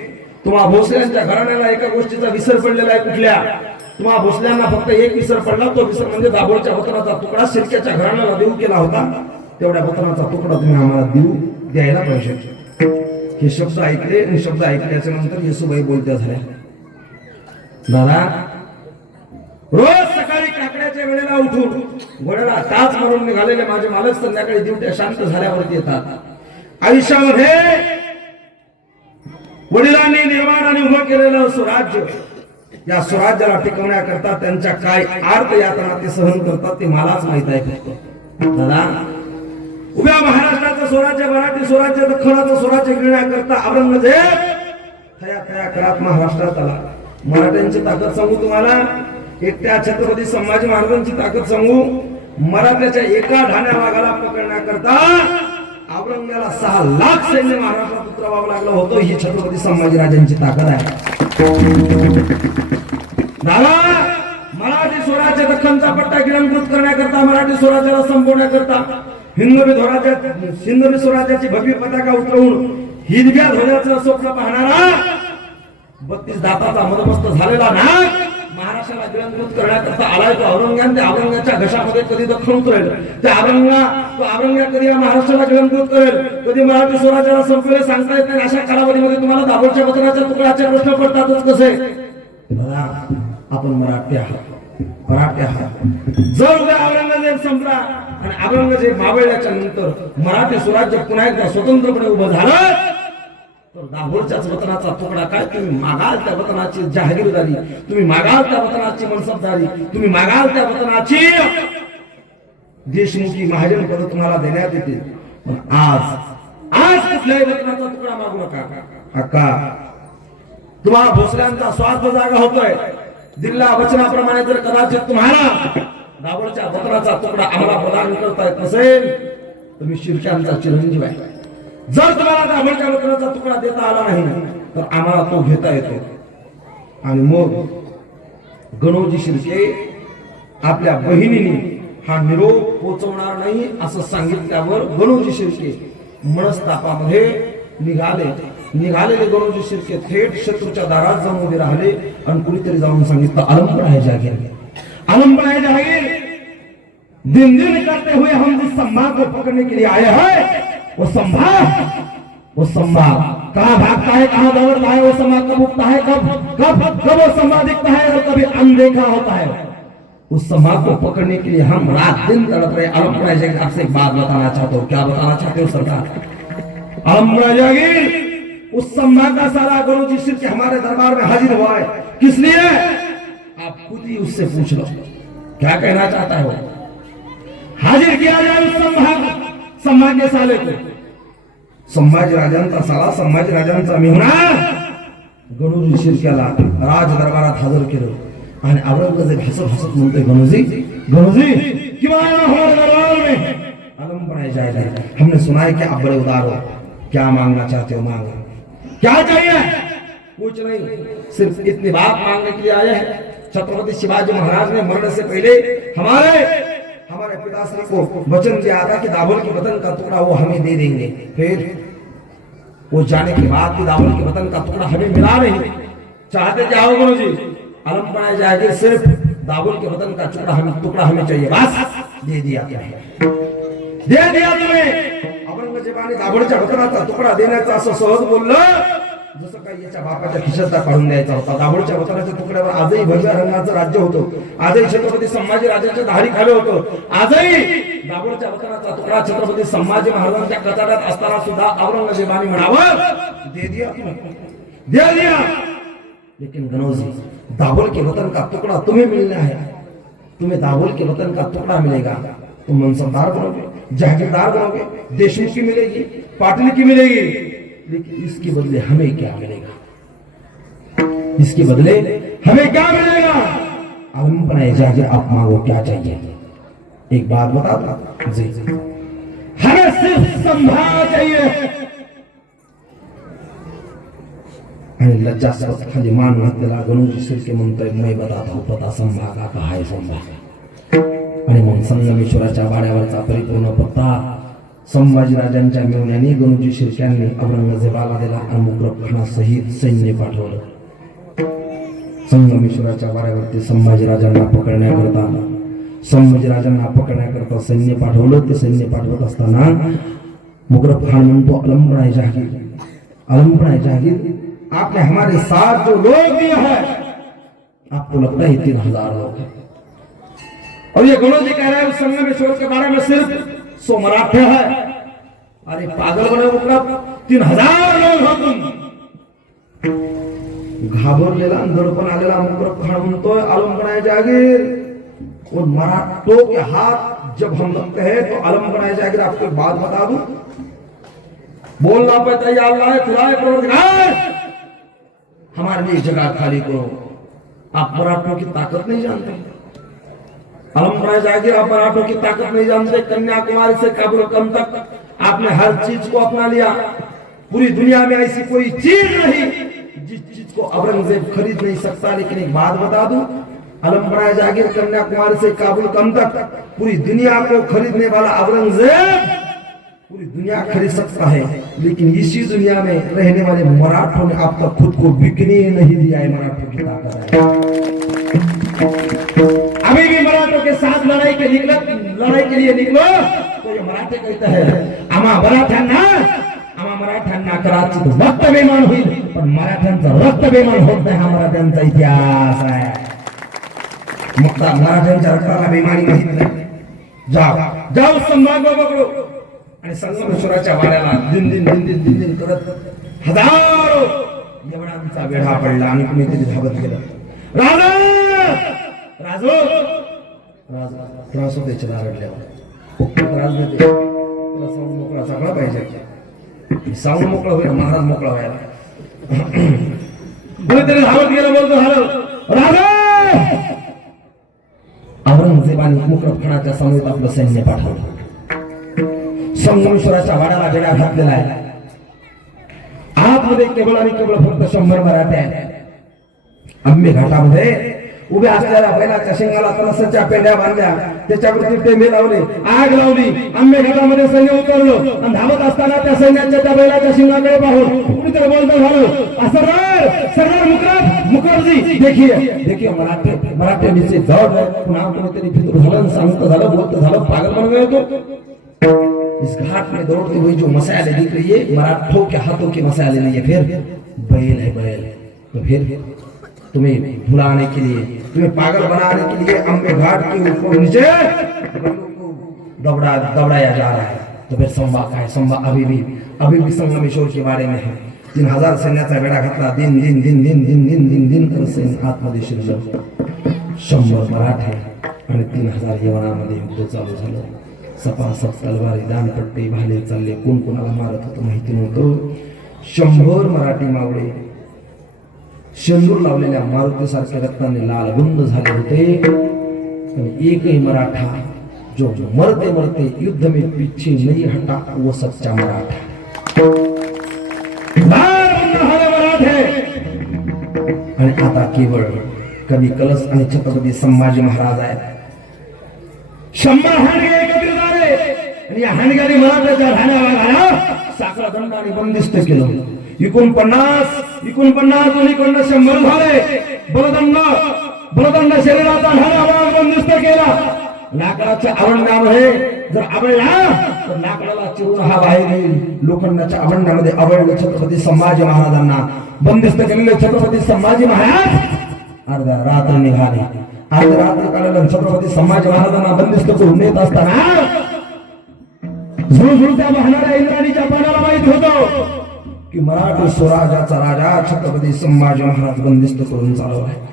तुम्हा भोसल्यांच्या घराण्याला एका गोष्टीचा विसर पडलेला आहे. कुठल्या? तुम्हा भोसल्यांना फक्त एक विसर पडला. तो विसर म्हणजे दाभोळच्या वतनाचा तुकडा शिर्क्याच्या घराण्याला देऊ केला होता. तेवढ्या वतनाचा तुकडा तुम्ही आम्हाला द्यायला पाहिजे. हे शब्द ऐकले आणि शब्द ऐकल्याच्या नंतर येसुबाई बोलत्या झाल्या, दादा रोज सकाळी काकड्याच्या वेळेला उठून घोड्याला टाच मारून निघालेले माझे मालक संध्याकाळी दिवट्या शांत झाल्यावरती येतात. आयुष्यामध्ये वडिलांनी निर्माण आणि उभं केलेलं स्वराज्य, या स्वराज्याला टिकवण्याकरता त्यांच्या काय आर्त यातना ते सहन करतात ते मलाच माहित आहे. दादा, उभ्या महाराष्ट्राचं स्वराज्य, मराठी स्वराज्य, दख्खनाचं स्वराज्य घेण्याकरता औरंगजेब थया थया करत महाराष्ट्रात आला. मराठ्यांची ताकद सांगू तुम्हाला, एकट्या छत्रपती संभाजी महाराजांची ताकद सांगू, मराठ्याच्या एका ढाण्या वाघाला पकडण्याकरता औरंगजेबाला 6 लाख सैन्य महाराष्ट्रात उतरवावं लागलं होतं. ही छत्रपती संभाजीराजांची ताकद आहे. दादा, मराठी स्वराज्य दख्खनचा पट्टा गिळंकृत करण्याकरता, मराठी स्वराज्याला संपवण्याकरता हिंदवी स्वराज्याची भव्य पताका उतरवून हिरव्या ध्वजाचं स्वप्न पाहणारा 32 दाताचा मदमस्त झालेला नाग महाराष्ट्राला गिळंकृत करण्याकरता आलाय तो औरंगाबाद. त्या औरंगाच्या घशामध्ये कधी दखल उतरेल, त्या औरंगाबाद कधी या महाराष्ट्राला गिळंकृत करेल, कधी मराठी स्वराज्याला संपवेल सांगता येत नाही. अशा कालावधीमध्ये तुम्हाला दाभोळच्या वचनाच्या तुकड्याचे प्रश्न पडतातच कसे. आपण मराठी आहात. जर उद्या औरंगजेब संपला आणि औरंगजेब मावळल्याच्या नंतर मराठी स्वराज्य पुन्हा एकदा स्वतंत्रपणे उभं झालं तर दाभोळच्याच वतनाचा तुकडा काय, तुम्ही मागाल त्या वतनाची जहागीरदारी, तुम्ही मागाल त्या वतनाची मनसबदारी, तुम्ही मागाल त्या वतनाची देशमुखी महाजन पद तुम्हाला देण्यात येते. पण आज कुठल्याही वतनाचा तुकडा मागू नका. तुम्हाला भोसल्यांचा स्वार्थ जागा होतोय. दिल्ला वचनाप्रमाणे जर कदाचित तुम्हाला दाभोळच्या वतनाचा तुकडा आम्हाला प्रदान करता येत नसेल तर मी शिर्क्यांचा चिरंजीव आहे. जर तुम्हाला दाभोळच्या वतनाचा तुकडा देता आला नाही तर आम्हाला तो घेता येतो. आणि मग गणोजी शिर्के आपल्या बहिणीने हा निरोप पोहोचवणार नाही असं सांगितल्यावर गणोजी शिर्के मनस्तापामध्ये निघालेले गणोजी शिर्के थेट शत्रूच्या दारात जाऊन उभे राहिले आणि कुणीतरी जाऊन सांगितलं, आलमपण आहे जागीर, आलमपण आहे जागीर. दिन दिन करते हुए हम जिस सम्मा को पकड़ने के लिए आए हैं वो सम्मा कहाँ भागता है, कहाँ दौड़ता है, वो सम्मा कब उगता है, कब वो सम्मा दिखता है और कभी अनदेखा होता है. उस सम्मा को पकड़ने के लिए हम रात दिन तड़प रहे. आलमपण है जागीर. आपसे एक बात बताना चाहता हूँ. क्या बताना चाहते हो सरकार? आलमपण है जागीर. उस सम्मा का सारा गणोजी शिर्के हमारे दरबार में हाजिर हुआ है. किस लिए? आप खुद ही उससे पूछ लो क्या कहना चाहता है वो. हाजिर किया जाए उस सम्मा के साले को. संभाजीराजांचा साला, संभाजीराजांचा मेहुणा गणोजी शिर्क्याला राज दरबारात हजर केलं आणि औरंगजेब हसत म्हणतोय, गणोजी क्यों आए हो हमारे दरबार में? आलमपण है जागीर. हमने सुना है कि आप बड़े उदार हो. क्या मांगना चाहते हो मांगो. क्या चाहिए? कुछ नहीं, सिर्फ इतनी बात मांगने के लिए आए हैं. छत्रपति शिवाजी महाराज ने मरने से पहले हमारे पिताश्री को वचन दिया था कि दाभोल के वतन का टुकड़ा वो हमें दे देंगे. फिर वो जाने के बाद दाभोल के वतन का टुकड़ा हमें मिला नहीं. चाहते क्या हो गणोजी? आलमपण है जागीर. सिर्फ दाभोल के वतन का टुकड़ा हमें चाहिए. बस दे दिया तुम्हें. औरंगजेबाने दाभोळच्या वतनाचा तुकडा देण्याचा असं सहज बोललं जसं काही याच्या बापाच्या खिशातला काढून द्यायचा होता. दाभोळच्या वतनाच्या तुकड्यावर आजही भगव्या रंगाचं राज्य होतं. आजही छत्रपती संभाजी राजांच्या दाढी खाली होतं. आजही दाभोळच्या वतनाचा तुकडा छत्रपती संभाजी महाराजांच्या कचाट्यात असताना सुद्धा औरंगजेबाने म्हणावं दे दिया. लेकिन गणोजी, दाभोळ के वतन का टुकड़ा तुम्हें मिलना है. तुम्हें दाभोळ के वतन का टुकड़ा मिलेगा. तुम मनसबदार बनोगे, जागीरदार बनोगे, देशमुखी मिलेगी, पाटिल की मिलेगी. लेकिन इसके बदले हमें क्या मिलेगा? इसके बदले हमें क्या मिलेगा? आलमपण है जागीर. आप मांगो क्या चाहिए? एक बात बता दो जी, हमें सिर्फ संभा चाहिए. आणि लज्जास्पद खाली मान घातलेला गणोजी शिर्के म्हणतोय, मैं बताता हूं पता संभा का कहा है संभा. आणि मग संगमेश्वराच्या वाड्यावरचा परिपूर्ण पत्ता संभाजीराजांच्या मेहुण्याने गणोजी शिर्क्यांनी औरंगजेबाला दिला आणि मुकरब सहित सैन्य पाठवलं. संगमेश्वराच्या वाड्यावरती संभाजीराजांना पकडण्याकरता सैन्य पाठवलं. ते सैन्य पाठवत असताना मुकरब खान म्हणतो, आलमपण है जागीर. आपने हमारे साथ जो लोग दिए हैं आपको लगता है 3000 लोग हैं. और ये गणोजी कह रहे हैं संगमेश्वर के बारे में सिर्फ 100 मराठे हैं. अरे पागल बने मुकरब, 3000 लोग हो तुम. घाबरलेला दडपण आलेला मुकरब खान म्हणतोय, आलमपण है जागीर. उन मराठों के हाथ जब हम लगते हैं तो आलमपण है जागीर. आपको एक बात बता दूं, बोलना पे तैयार है खुदाए परवरदिगार हमारे लिए जगह खाली करो. आप मराठों की ताकत नहीं जानते, अलमबड़ा जागीर आप मराठों की ताकत नहीं जानते। कन्याकुमारी से काबुल तक आपने हर चीज को अपना लिया। पूरी दुनिया में ऐसी कोई चीज नहीं जिस चीज को औरंगजेब खरीद नहीं सकता। लेकिन एक बात बता दूं, अलमबड़ा जागीर कन्याकुमारी से काबुल तक पूरी दुनिया को खरीदने वाला औरंगजेब पूरी दुनिया खरीद सकता है, लेकिन इसी दुनिया में रहने वाले मराठों ने अब तक खुद को बिकने नहीं दिया है। मराठों की ताकत है। अभी भी मराठों के साथ लड़ाई के लिए निकलो तो ये मराठे कहते हैं आम्हा मराठ्यांना कराची रक्त बेमान होईल, पण मराठ्यांचं रक्त बेमान होत नाही। हा मराठ्यांचा इतिहास आहे। मराठ्यांच्या रक्ताला बेमानी माहित नाही। जाऊ संभाग बघलो आणि संगमेश्वराच्या वाड्याला दिन दिन करत हजारो यवनांचा वेढा पडला आणि कुणीतरी धावत गेलं। राजू त्रास होते दारडल्यावर त्रास देते, तुला साऊंड मोकळा सगळा पाहिजे। साऊंड मोकळा होईल, महाराज मोकळा व्हायला। कुणीतरी धावत गेलं, बोलतो झालं औरंगजेबाने मुकरबखानाच्या समेत आपलं सैन्य पाठवलं। संगमेश्वराच्या वाड्याला बेडा घातलेला आहे। आतमध्ये केवळ आणि केवळ फक्त 100 मराठे आहेत। आंबे घाटामध्ये उभ्या असलेल्या बैलाच्या शिंगाला तलसाच्या पेंड्या बांधल्या, त्याच्यावरती टेंबे लावले, आग लावली। आंबे घाटामध्ये सैन्य उतरलं आणि धावत असताना त्या सैन्याच्या त्या बैलाच्या शिंगाकडे पाहून कुणीतरी बोलतो झालं सरदार मुखर्जी देखिए मराठे नीचे जवळ पुन्हा कुणीतरी फितूर झालं, सांगतो झालं, बोलतो झालं, पागल बन गए तो। इस घाट में दौड़ते हुए जो मसाले दिख रही है, मराठों के हाथों के मसाले नहीं है, फिर बैल है बैल। तो फिर तुम्हें भुलाने के लिए, तुम्हें पागल बनाने के लिए अम्बे घाट के ऊपर नीचे दौड़ाया जा रहा है। तो फिर संभा का है, संभा अभी भी संगमेश्वर के बारे में है। 3000 सैन्याचा वेढा घातला। दिन कर सैन्य आतमध्ये शिरलं। 100 मराठे आणि 3000 यवनामध्ये युद्ध चालू झालं। सपासप तलवारी, दानपट्टे, भाले चालले, कोण कोणाला मारत होतं माहिती नव्हतं। 100 मराठी मावळे शेंदूर लावलेल्या मारुतीसारख्या रक्ताने लालबुंद झाले होते। आणि एकही मराठा जो मरते युद्ध में पीछे नहीं हटा वो सच्चा मराठा। मराठे आणि आता केवळ कवी कलश आणि छत्रपती संभाजी महाराज आहेत। 100 हाणगे एकत्रित झाले आणि या हाणग्याने मराठ्याच्या ठाण्याला साखळा दंडाने बंदिस्त केलं। 49 दोन्हीकडनं 100 झाले। बलदंड शरीराचा ठाणा बंदिस्त केला। लाकडाच्या आवरणामध्ये जर आवळला तर लाकडाला चिरून हा बाहेर येईल। लोखंडाच्या आवरणामध्ये आवळले छत्रपती संभाजी महाराजांना बंदिस्त केलेले छत्रपती संभाजी महाराज अर्ध्या रात्र निघाले। अर्ध्या रात्र काढलं छत्रपती संभाजी महाराजांना बंदिस्त करून नेत असताना झुळझुळत्या वाहणाऱ्या इंद्राणीच्या पाण्याला माहित होतं की मराठी स्वराज्याचा राजा छत्रपती संभाजी महाराज बंदिस्त करून चालवलाय।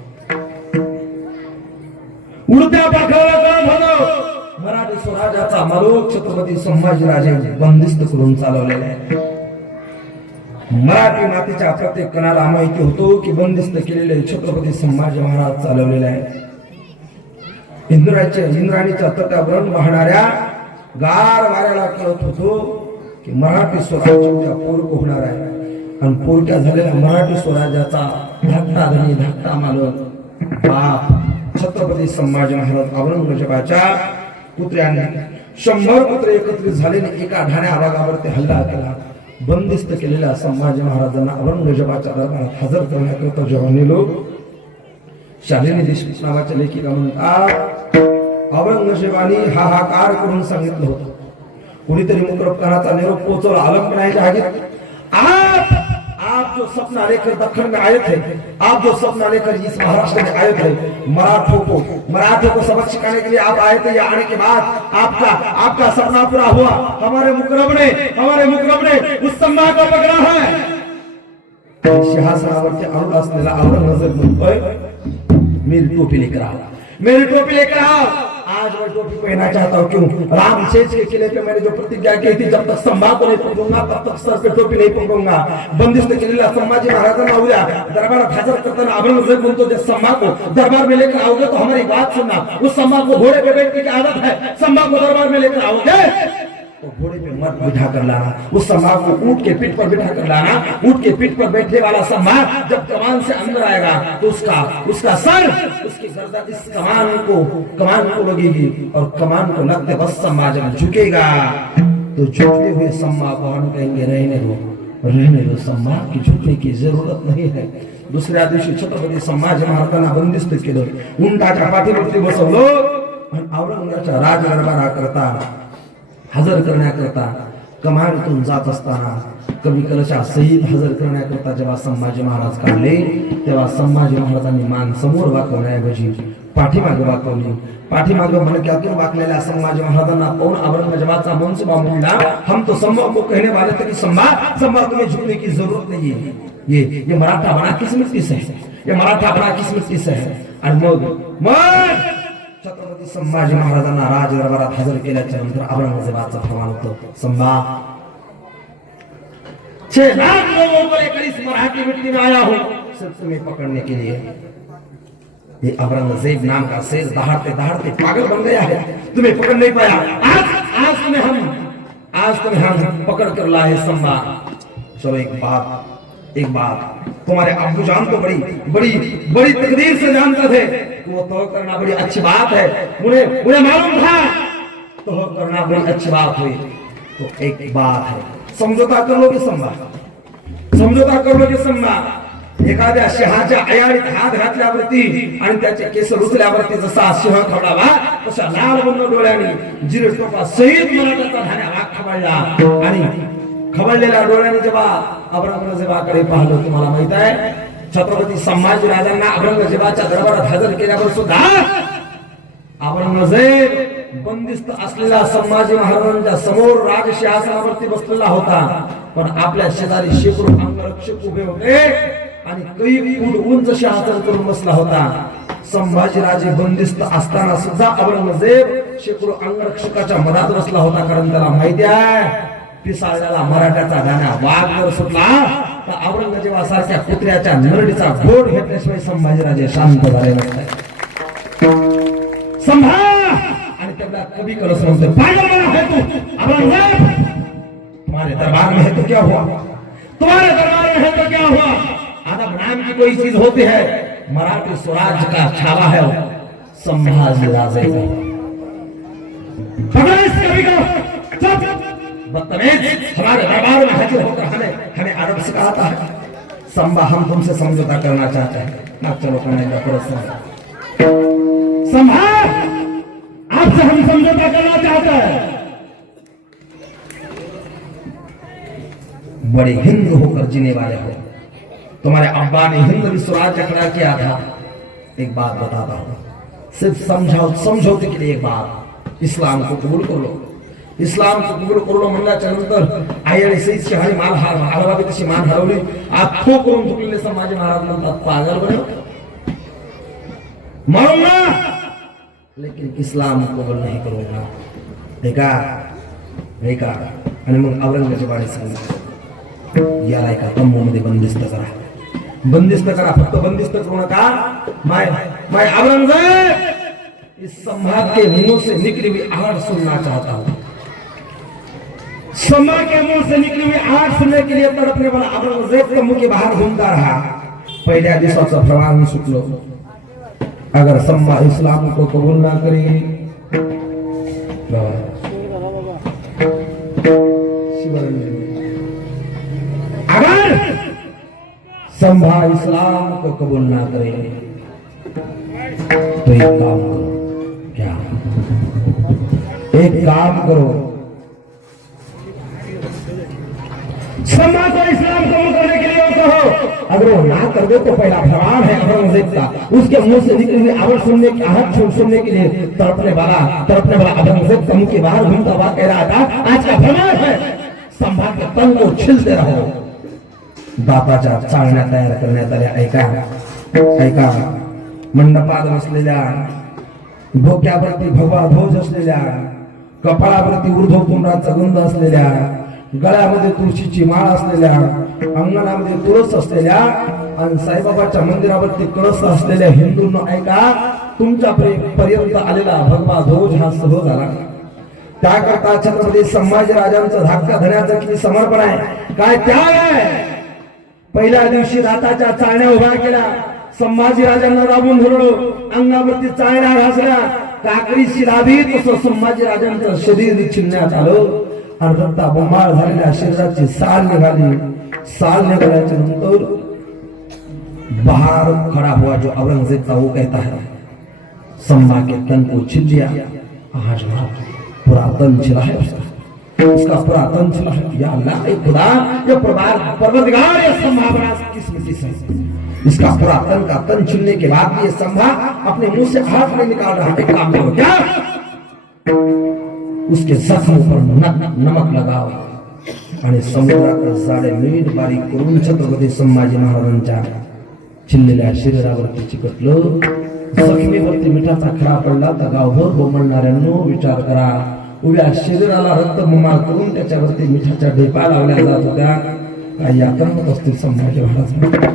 उडत्या पाखराला कळत होतं मराठी स्वराज्याचा मालक छत्रपती संभाजी राजे बंदिस्त करून चालवलेला आहे। मराठी मातीच्या प्रत्येक कणाला माहिती होतो की बंदिस्त केलेले छत्रपती संभाजी महाराज चालवलेले आहे। इंद्राणीच्या तटावरून वाहणाऱ्या गार वाऱ्याला कळत होतो की मराठी स्वराज्य उद्या पोरक होणार आहे। आणि पोरक्या झालेल्या मराठी स्वराज्याचा धाकटा मालक बाप छत्रपती संभाजी महाराज औरंगजेबाच्या पुत्र्यांनी 100 पुत्र एकत्रित झालेले एका ठाण्या भागावरती हल्ला केला। बंदिस्त केलेल्या संभाजी महाराजांना औरंगजेबाच्या दरबारात हजर करण्याकरता जेव्हा नेलो, शालिनी देशमुख नावाच्या लेखिका म्हणतात औरंगजेबाने हाहाकार करून सांगितलं होतं। कोणीतरी मुकरबखानाचा निरोप पोहोचवला आलमपणाच्या आगीत। आप जो सपना लेकर दक्षिण में आए थे, आप जो सपना लेकर इस महाराष्ट्र में आए थे, मराठों को सबक सिखाने के लिए आप आए थे। या आने के बाद आपका सपना पूरा हुआ। हमारे मुकरब ने उस सम्मान को पकड़ा है। सिंहासनावरती आरूढ असलेला औरंगजेब म्हणतोय मेरी टोपी लेकर आओ। मेरी टोपी लेकर आओ। आज मैं टोपी पहनना चाहता हूँ। क्यों? रामशेष के किले पे मैंने जो प्रतिज्ञा की थी, जब तक संभा को नहीं पकड़ूंगा तब तक सर पे टोपी नहीं पकड़ूंगा। बंदिस्त केलेला संभाजी महाराजांना उद्या दरबारात हजर करताना औरंगजेब म्हणतो, जब संभा को दरबार में लेकर आओगे तो हमारी बात सुनना। उस संभा को घोड़े पे बैठने की आदत है, संभा को दरबार में लेकर आओगे तो घोड़े पे मत बिठा कर लाना। उस संभा को ऊंट के पीठ पर बिठा कर लाना। ऊंट के पीठ पर बैठने वाला संभा जब कमान से अंदर आएगा तो उसका सर, उसकी गर्दन इस कमान को लगेगी और कमान को लगते बस संभा जब झुकेगा तो झुकते हुए संभा को हम कहेंगे रहने दो संभा की झुकने की जरूरत नहीं है। दुसऱ्या दिवशी छत्रपती संभाजी महाराजांना बंदिस्त केलं, उंटाच्या पाठीवरती बसवलं आणि औरंगाबादच्या राजदरबाराकरता हजर करण्याकरता कमानीतून जात असताना कवी कलशा सहित हजर करण्याकरता जेव्हा संभाजी महाराज काढले तेव्हा संभाजी महाराजांनी मान समोर वाकवण्याऐवजी पाठीमागे वाकवली। पाठीमागे मणक्यातून वाकलेल्या संभाजी महाराजांना पाहून औरंगजेबाचा मनसुबा म्हणला, हम तो संभा को कहने वाले थे कि संभा तुम्हें झुकने की जरूरत नहीं है। ये मराठा बना किस मिट्टी से है, ये मराठा बना किस मिट्टी से है। आणि मग छत्रपती संभाजी महाराजांना राज दरबारात हजर केल्याच्या नंतर औरंगजेबाचा फरमान होतो, संभा 6 लाख लोगों को लेकर इस मराठी मिट्टी में आया हूं सिर्फ तुम्हें पकड़ने के लिए। ये औरंगजेब नाम का शेर दहाड़ते पागल बन गया है, तुम्हें पकड़ नहीं पाया। आज तुम्हें हम पकड़ कर लाए संभा। चलो एक बात तुम्हारे अब्बू जान तो बड़ी तकदीर से जानते थे, वो तो करना बड़ी अच्छी बात है। मुझे मालूम था तो करना बड़ी अच्छी बात हुई। तो एक बात है, समझौता कर लोगे संभा। एखाद्या शहाच्या अयाळीत हात घातल्यावरती आणि त्याचे केस रुचल्यावरती जसा सिंह खवडावा तशा लाल बंद डोळ्यांनी जिरटोपा सहित मराठाचा धान्या भाग खवळला आणि खवळलेल्या डोळ्यांनी जेव्हा औरंगजेबाकडे पाहिलं, तुम्हाला माहित आहे छत्रपती संभाजी राजांना औरंगजेबाच्या दरबारात हजर केल्यावर सुद्धा औरंगजेब बंदिस्त असलेला संभाजी महाराजांच्या समोर राजसिंहासनावरती बसलेला होता, पण आपल्या शेजारी शेकडो अंगरक्षक उभे होते आणि कई फूट उंच सिंहासन करून बसला होता। संभाजीराजे बंदिस्त असताना सुद्धा औरंगजेब शेकडो अंगरक्षकाच्या मधात बसला होता, कारण त्याला माहिती आहे पिसाळलेला मराठ्याचा गाणा वाघ जर सुटला तर औरंगजेबासारख्या कुत्र्याच्या नरडीचा घोड घेतल्याशिवाय संभाजीराजे शांत झाले नसते। संभा आणि त्याला कभी कलश म्हणतो, पागल बना है तू औरंगजेब, तुम्हारे दरबार में है तो क्या हुआ, तुम्हारे दरबार में है तो क्या हुआ। अदब नाम की कोई चीज होती है, मराठी स्वराज का छावा है संभाजीराजे का। कभी बदतमीज हमारे दरबार में हाजिर होकर हमें अरब सिखाता है। संभा हम तुमसे समझौता करना चाहते हैं, ना चलो करने का प्रश्न। संभा आपसे हम समझौता करना चाहते हैं। बड़े हिंद होकर जीने वाले हो, तुम्हारे अब्बा ने हिंद स्वराज्य खड़ा किया था। एक बात बताता हूं, सिर्फ समझौते के लिए एक बात, इस्लाम को कबूल कर लो। इस्लाम को कबूल करून म्हणल्याच्या नंतर आयडी सहित शहाणी मान हरवावी तशी मान हरवली। आखो करून चुकलेले संभाजी महाराज म्हणतात, पागल बनो मारूंगा लेकिन इस्लाम कबूल नहीं करूंगा। देखा आणि मग औरंगजेबाने सांगितलं, याला एका तंबूमध्ये बंदिस्त करा, फक्त बंदिस्त करू नका। मैं औरंगजेब इस संभा के मुंह से निकली हुई आवाज सुनना चाहता हूं। संभा के मुंह से निकली हुई आवाज सुनने के लिए तड़पने वाला औरंगजेब के मुंह के बाहर घूमता रहा। पहिल्या दिवसाचं प्रवाह सुटलो, अगर संभा इस्लाम को कबूल ना करे, अगर संभा इस्लाम को कबूल ना करे तो एक काम करो, क्या एक काम करो, संभा को इस्लाम कबूल करने के लिए कहो। अगर वो ना कर दे तो पहला फरमान है औरंगजेब का, उसके मुंह से निकली हुई आवाज सुनने की आहट सुनने के लिए तड़पने वाला औरंगजेब का मुंह के बाहर घूमता हुआ कह रहा था, आज का फरमान है संभा के तन को छिलते रहो। बापाच्या चाळण्या तयार करण्यात आल्या। ऐका मंडपात बसलेल्या डोक्यावरती भगवा ध्वज असलेल्या, कपाळावरती ऊर्ध्व पुंडराचा गंध असलेल्या, गळ्यामध्ये तुळशीची माळ असलेल्या, अंगणामध्ये तुळस असलेल्या आणि साईबाबाच्या मंदिरावरती कळस असलेल्या हिंदूंना ऐका, तुमच्या पर्यंत आलेला भगवा ध्वज हा सहज आला. त्याकरता छत्रपती संभाजीराजांचं धाकट्या धन्याचं किती समर्पण आहे, काय त्याग आहे. पहिल्या दिवशी राताच्या चाळण्या उभ्या केल्या, संभाजीराजांना राबून धरलं, अंगावरती चाळण्या घासल्या, काकडी शिलावी तसं संभाजीराजांचं शरीर चिन्हण्यात आलं आणि रक्ता बोंबाळ झालेल्या शरीराची साल निघाली. साल निघाल्याच्या नंतर बाहर खड़ा हुआ जो औरंगजेब था वो कहता है, संभा के तन को छिल लिया, आज पूरा तन छिला है उसका पूरा तन छिला है. या अल्लाह, ये खुदा, ये परवरदिगार, ये संभा बड़ा किस्मती से, इसका पूरा तन का तन छिलने के बाद ये संभा अपने मुंह से हाथ में निकाल रहा है. एक काम करो, क्या उसके जख्म पर नमक लगाओ आणि समुद्रात जाडे मीठ बारीक करून छत्रपती संभाजी महाराजांच्या चिल्लेल्या शरीरावरती चिकटलं. जखमेवरती मिठाचा खडा पडला तर गावभर बोंबलणाऱ्यांनो विचार करा, उभ्या शरीराला रक्तबंबाळ करून त्याच्यावरती मिठाच्या ढेपा लावल्या जात होत्या. काय यातना होत असतील संभाजी महाराजांना,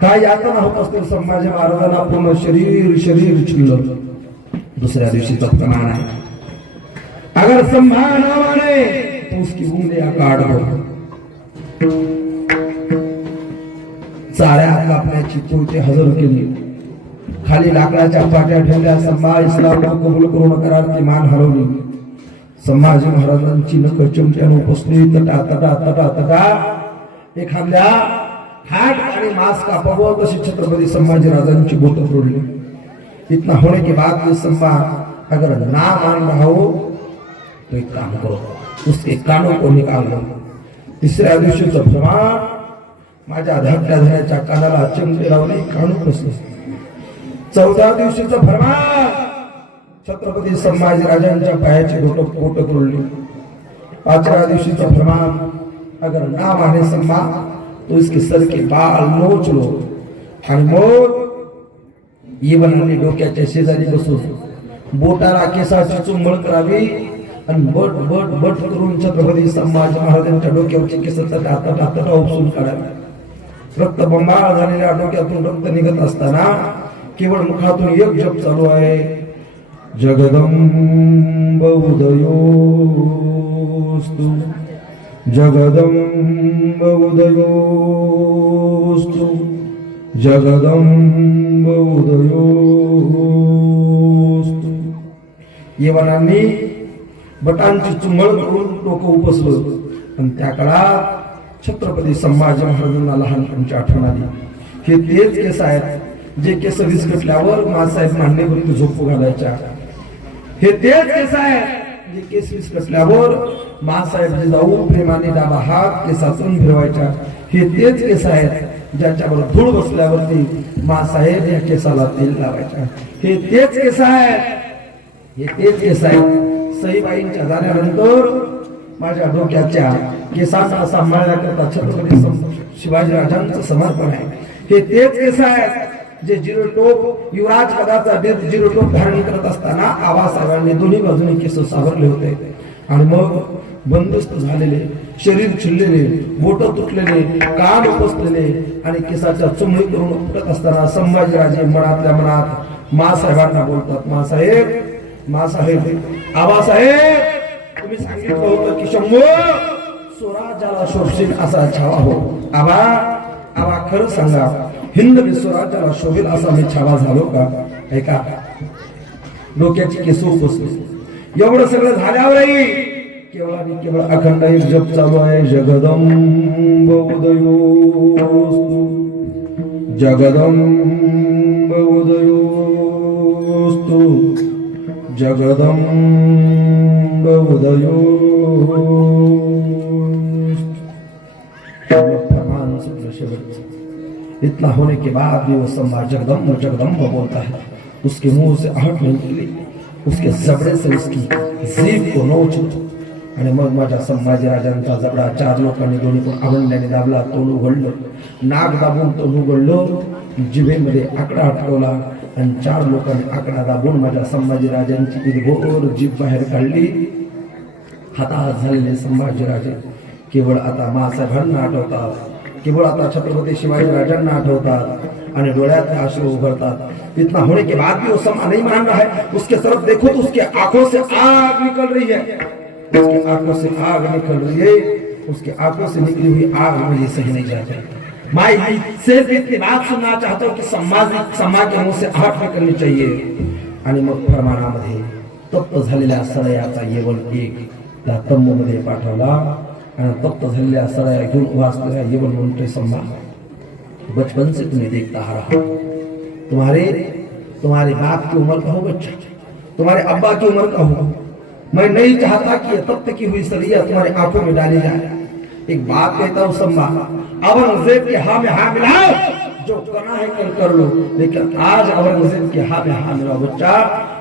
काय यातना होत असतील संभाजी महाराजांना. पूर्ण शरीर चिल्लं. दुसऱ्या दिवशीचा प्रमाण आहे, अगर संभा ना माने तो उसकी उंगलियां काट दो. चाळ्या कापण्याची चोळी हजर केली, खाली लाकडाच्या पाट्या ठेवल्या. संभा इस्लाम कबूल करून करारची मान हलवली. संभाजी महाराजांची नख चिमट्यानं उपसली. तटा तटा तटा तटा एखाद्या हाट आणि मांस कापावं तशी छत्रपती संभाजी राजांची बोटं तोडली. इतना होने के बाद संभा अगर ना मान रहा हो तो एक काम करो, उसके कानों को निकाल लो. तिसऱ्या दिवशीचं प्रमाण, माझ्या धाकट्या धन्याच्या कानाला चिमटे लावले, कान कसले. चौथ्या दिवशीचं फरमान, छत्रपती संभाजी राजांच्या पायाची बोटं तोडली. पाचव्या दिवशीचं फरमान, अगर ना माने संभा तो इसके सर के बाल नोच लो. आणि मग येवनाने डोक्याच्या शेजारी बसून बोटाला केसाची चुंबळ करावी आणि बट बट बट करून छत्रपती संभाजी महाराजांच्या डोक्यावरची केस तटा तटा तटा उपसून काढावी. रक्तबंबाळ झालेल्या डोक्यातून रक्त निघत असताना केवळ मुखातून एक जप चालू आहे, जगदंब उदयोस्तु, जगदंब उदयोस्तु, जगदंब उदयोस्तु. येवनांनी बटांची चुंबळ करून डोकं उपसलं आणि त्या काळात छत्रपती संभाजी महाराजांना लहानपणीची आठवण आली. हे तेच केस आहेत जे केस विस्कटल्यावर मासाहेब मांडणीवरती झोपू घालायच्या. हे तेच केस आहेत जे केस विस्कटल्यावर मासाहेब जिजाऊ प्रेमाने डावा हात केसातून फिरवायच्या. हे तेच केस आहेत ज्याच्यावर धूळ बसल्यावरती मासाहेब या केसाला तेल लावायच्या. हे तेच केस आहेत, हे तेच केस आहेत. सईबाईंच्या जाण्यानंतर माझ्या डोक्याच्या केसांना सांभाळण्याकरता छत्रपती शिवाजीराजांचं समर्पण आहे. हे तेच केस आहेत जे जिरोटोप युवराज पदाचा जिरोटोप धारण करत असताना आवासाहेबांनी दोन्ही बाजूने केस सावरले होते. आणि मग बंदोबस्त झालेले, शरीर छिल्लेले, बोट तुटलेले, कान उपसलेले आणि केसाच्या चुमडी करून उठत असताना संभाजीराजे मनातल्या मनात मासाहेबांना बोलतात, मासाहेब मासाहेब आबासाहेब, तुम्ही सांगितलं होतं की शंभू स्वराज्याला शोभशील असा छावा हो. आबा आबा खरं सांगा, हिंद स्वराज्याला शोभेल असा मी छावा झालो का? ऐका, डोक्याची केस उपसली. एवढं सगळं झाल्यावरही केवळ आणि केवळ अखंड एक जप चालू आहे, जगदंब उदयोस्तु, जगदंब उदयोस्तु, जगदंब उदयोस्तु. फरमान सूत्र शेवट. इतना होने के बाद भी वो संभा जगदम्ब जगदम्ब बोलता है. उसके मुंह से आहट निकली, उसके जबड़े से उसकी जीभ को नोच लो. आणि मग माझ्या संभाजीराजांचा जबडा चार लोकांनी दोन्हीकडून आवडल्याने दाबला. तोंड उघडलं, नाक दाबून तोंड उघडलं, जिभेमध्ये आकडा अटकवला आणि 4 लोकांनी आकडा दाबून माझ्या संभाजीराजांची इदभोर जीभ बाहेर काढली. हताहत झालेले संभाजीराजे केवळ आता मासाहेबांना आठवतात, केवळ आता छत्रपती शिवाजी राजांना आठवतात आणि डोळ्यात अश्रू उभरतात. इतना होने के बाद भी वो समा नहीं मान रहा है. उसके तरफ देखो तो उसके आंखों से आग निकल रही है, उसकी आंखों से आग निकल रही है, उसकी आंखों से निकली हुई आग मुझे सही नहीं जाती. मैं सिर्फ इतनी बात सुनना चाहता हूँ कि सम्मा के मुंह से आग निकलनी चाहिए. आणि मग फरमानामध्ये तप्त झालेल्या सळयाचा येवल एक त्या तंबूमध्ये पाठवला आणि तप्त झालेल्या सळया घेऊन उभा असलेल्या येवल म्हणते, सम्मा बचपन से तुम्हें देखता आ रहा हूं. तुम्हारे बाप की उम्र का हो बच्चा, तुम्हारे अब्बा की उम्र का हो. मैं नहीं चाहता कि ये तप्त की हुई सरिया तुम्हारी आंखों में डाली जाए. एक बात कहता हूं सम्मा, औरंगजेब के हाँ में हाँ मिलाओ, जो करना है कल कर लो, लेकिन आज औरंगजेब के हाँ में हाँ मिलाओ. बच्चा,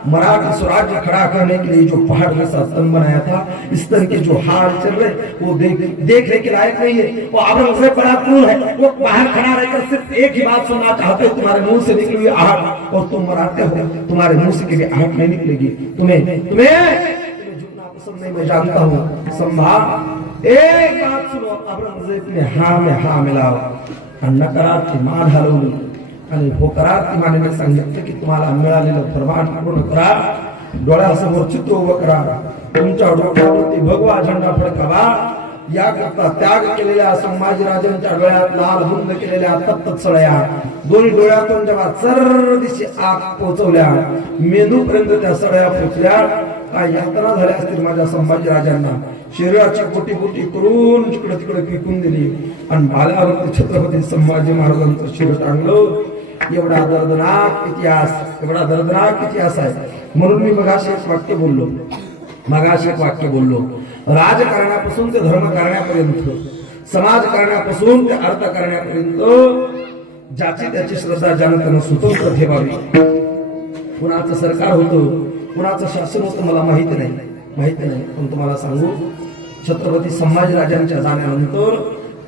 मराठी स्वराज्य खड़ा करने के लिए जो पहाड़ जैसा तन बनाया था, इस तन के जो हाल चल रहे वो देखने के लायक नहीं है. वो औरंगजेब बड़ा क्रूर है, वो बाहर खड़ा रहकर सिर्फ एक ही बात सुनना चाहते हो, तुम्हारे मुंह से निकली हुई आहट, और तुम मराठे हो, तुम्हारे मुंह से कभी आहट नहीं निकलेगी. तुम्हें झूठना पसंद नहीं, मैं जानता हूँ. सम्मा, एक बात सुनो, औरंगजेब ने हाँ में हाँ मिलाओ आणि नकारार्थी मान हलवली आणि होकारार्थी मानेने सांगितलं की तुम्हाला मिळालेलं फरमान पूर्ण करा, डोळ्यासमोर चित्र उभं करा, तुमच्या डोक्यावरती भगवा झेंडा फडकावा. याकरता त्याग केलेल्या संभाजीराजांच्या डोळ्यात लाल बुंद केलेल्या तप्त सळया दोन्ही डोळ्यातून जेव्हा सर्वदिशी आग पोहोचवल्या, मेंदूपर्यंत त्या सळया पोहोचल्या. काय यातना झाल्या असतील माझ्या संभाजीराजांना. शरीराची कोटी कोटी करून जिकडे तिकडे फेकून दिली आणि भाल्यावरती छत्रपती संभाजी महाराजांचं शिर टांगलं. एवढा दर्दनाक इतिहास आहे. म्हणून मी मगाशी एक वाक्य बोललो, राजकारणापासून ते धर्म करण्यापर्यंत, समाज करण्यापासून ते अर्थ करण्यापर्यंत ज्याची त्याची श्रद्धा जनतेनं स्वतंत्र ठेवावी. कुणाचं सरकार होतं, कुणाचं शासन होतं मला माहिती नाही. पण तुम्हाला सांगू, छत्रपती संभाजीराजांच्या जाण्यानंतर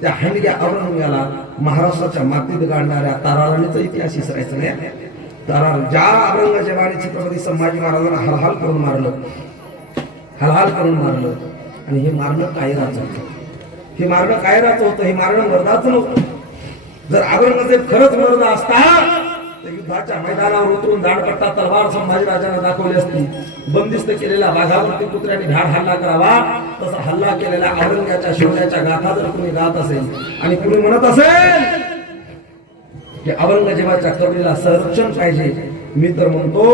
त्या हंडग्या औरंगजेबाला महाराष्ट्राच्या मातीत गाडणाऱ्या ताराराणीचा इतिहास विसरायचा नाही. तारार ज्या औरंगजेबाने छत्रपती संभाजी महाराजांना हलहाल करून मारलं आणि हे मारणं कायराचं होतं. हे मारणं मर्दाचं नव्हतं. जर औरंगजेब खरंच मर्द असता तर युद्धाच्या मैदानावर उतरून दांडकट्टा तलवार संभाजीराजांना दाखवली असती. बंदिस्त केलेल्या वाघावरती कुत्र्याने भ्याड हल्ला करावा, तसा हल्ला केलेल्या औरंग्याच्या शौर्याच्या गाथा जर कुणी गात असेल आणि कुणी म्हणत असेल की औरंगजेबाच्या कबरीला संरक्षण पाहिजे, मी तर म्हणतो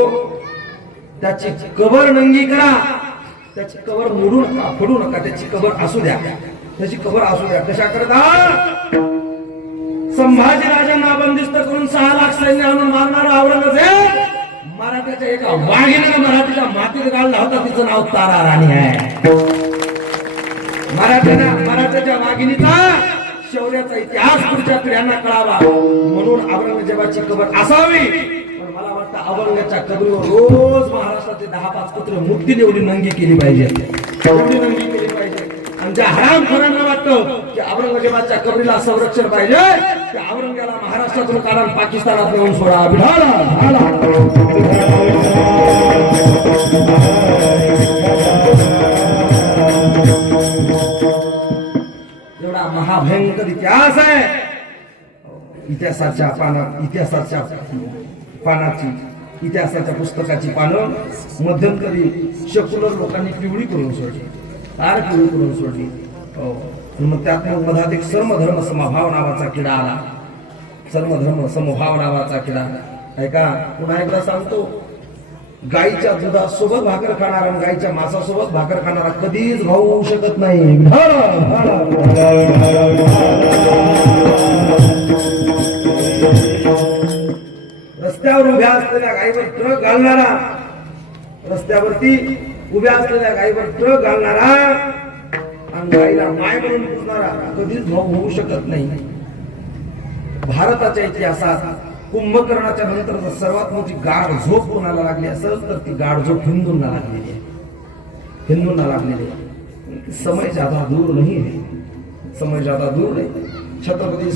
त्याची कबर नंगी करा, त्याची कबर मोडू नका, फोडू नका, त्याची कबर असू द्या. कशा करता? संभाजीराजांना बंदिस्त करून 6 लाख सैन्य आणून मारणारा औरंगजेब मराठ्याच्या एका वाघिणीला मराठीच्या मातीत गाळला होता. तिचं नाव तारा राणी आहे. मराठ्याच्या वाघिणीचा शौर्याचा इतिहास पुढच्या पिढ्यांना कळावा म्हणून औरंगजेबाची कबर असावी. पण मला वाटतं औरंगजेबाच्या कबरीवर रोज महाराष्ट्राचे 10-5 कुत्रे मुक्ती एवढी नंगी केली पाहिजे. आणि ज्या हरामखोरांना वाटतं की औरंगजेबाच्या कबरीला संरक्षण पाहिजे, त्या औरंगजेबाला महाराष्ट्रातून काढून पाकिस्तानात नेऊन सोडा. एवढा महाभयंकर इतिहास आहे. इतिहासाच्या पुस्तकाची पानं मध्यंतरी सेक्युलर लोकांनी पिवळी करून सोडली. मग त्यात मधात एक सर्वधर्म समभाव नावाचा किडा आला. ऐका, पुन्हा एकदा सांगतो, गाईच्या दुधासोबत भाकर खाणारा आणि गाईच्या मांसासोबत भाकर खाणारा कधीच भाऊ होऊ शकत नाही. रस्त्यावर उभ्या असलेल्या गाईवर ट्रक घालणारा आणि गाईला माय म्हणून पुजणारा कधीच भाऊ होऊ शकत नाही. भारताच्या इतिहासात कुंभकर्णाच्या नंतर सर्वात मोठी गाढ झोप कोणाला लागली असेल तर ती गाढ झोप हिंदूंना लागलेली आहे. समय ज्यादा दूर नाही. छत्रपती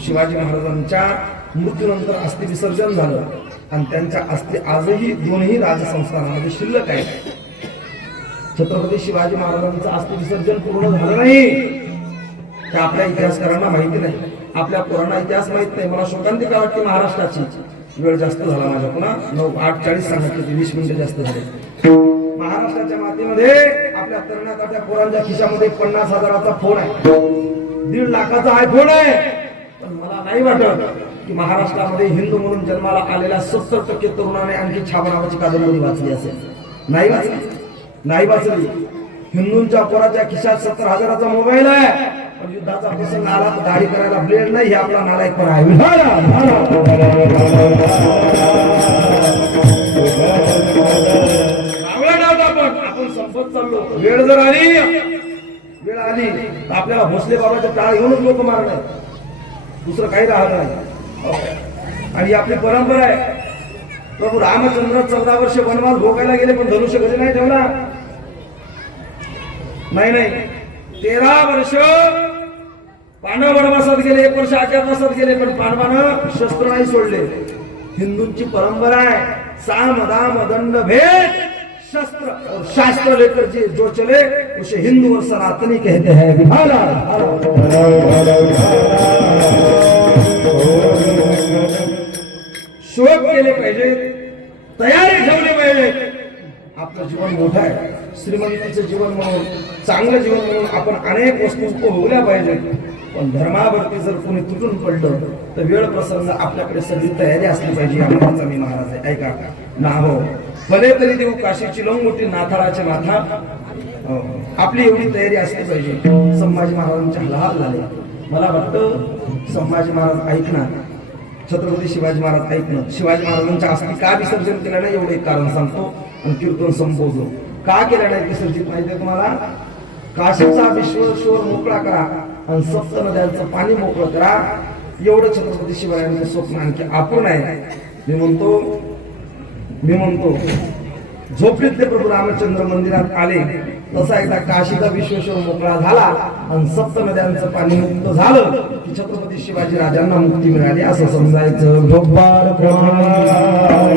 शिवाजी महाराजांच्या मृत्यूनंतर अस्थि विसर्जन झालं आणि त्यांच्या अस्थी आजही दोन्ही राजसंस्थानामध्ये शिल्लक आहे. छत्रपती शिवाजी महाराजांचं अस्थि विसर्जन पूर्ण झालं नाही ते आपल्या इतिहासकारांना माहिती नाही, आपल्या पुराणा इतिहास माहित नाही. मला शोकांतिका वाटते महाराष्ट्राची. वेळ जास्त झाला माझ्या, पुन्हा 9:08:40 सांगितले, 20 मिनिटं जास्त झाले. महाराष्ट्राच्या मातीमध्ये आपल्या तरुणात आपल्या पोरांच्या खिशामध्ये 50,000चा फोन आहे, 1.5 लाखाचा आयफोन आहे. पण मला नाही वाटत की महाराष्ट्रामध्ये हिंदू म्हणून जन्माला आलेल्या 70% तरुणाने आणखी छावा नावाची कादंबरी वाचली असेल. नाही वाचली. हिंदूंच्या पोराच्या खिशात 70,000चा मोबाईल आहे, पण युद्धाचा प्रसंग आला तर दाढी करायला ब्लेड नाही. हे आपला नालायकपणा आहे. आपण संपत चाललो. वेळ आली तर आपल्याला भोसले बाबाच्या टाळ घेऊनच लोक मारणार, दुसरं काही राहत नाही. आणि आपली परंपरा आहे. प्रभू रामचंद्र 14 वर्ष वनवास भोगायला गेले, पण धनुष्य कधी नाही ठेवला. नाही 13 वर्ष पांडव वनवासात गेले, 1 वर्ष अज्ञातवासात गेले, पण पांडवानं शस्त्र नाही सोडले. हिंदूंची परंपरा आहे, साम दाम दंड भेद शस्त्र और शास्त्र लेकर जो चले उसे हिंदू और सनातनी कहते हैं. शोक केले पाहिजे, तयारी ठेवली पाहिजे. आपलं जीवन मोठं आहे, श्रीमंतीचं जीवन म्हणून, चांगलं जीवन म्हणून आपण अनेक वस्तू उपभोगल्या पाहिजे. पण धर्मावरती जर कोणी तुटून पडलं तर वेळ प्रसंग आपल्याकडे सगळी तयारी असली पाहिजे. आमचा मी महाराज आहे, ऐका ना हो. भले तरी देऊ काशीची लंगोटी नाथाळाच्या माथा, आपली एवढी तयारी असली पाहिजे. संभाजी महाराजांचे हाल झाले. मला वाटतं संभाजी महाराज ऐकणार, छत्रपती शिवाजी महाराज ऐकणं. शिवाजी महाराजांच्या अस्थी का विसर्जन केलं नाही एवढे कारण सांगतो आणि कीर्तन संपवतो. का केलं नाही विसर्जित माहिती आहे तुम्हाला? काशीचा विश्वेश्वर मोकळा करा आणि 7 नद्यांचं पाणी मोकळं करा, एवढं छत्रपती शिवाजींचं स्वप्न आणखी अपूर्ण आहे. मी म्हणतो झोपडीतले प्रभू रामचंद्र मंदिरात आले तसा एकदा काशीचा विश्वेश्वर मोकळा झाला आणि 7 नद्यांचं पाणी मुक्त झालं की छत्रपती शिवाजी राजांना मुक्ती मिळाली असं समजायचं. तुकाराम तुकाराम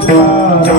तुकाराम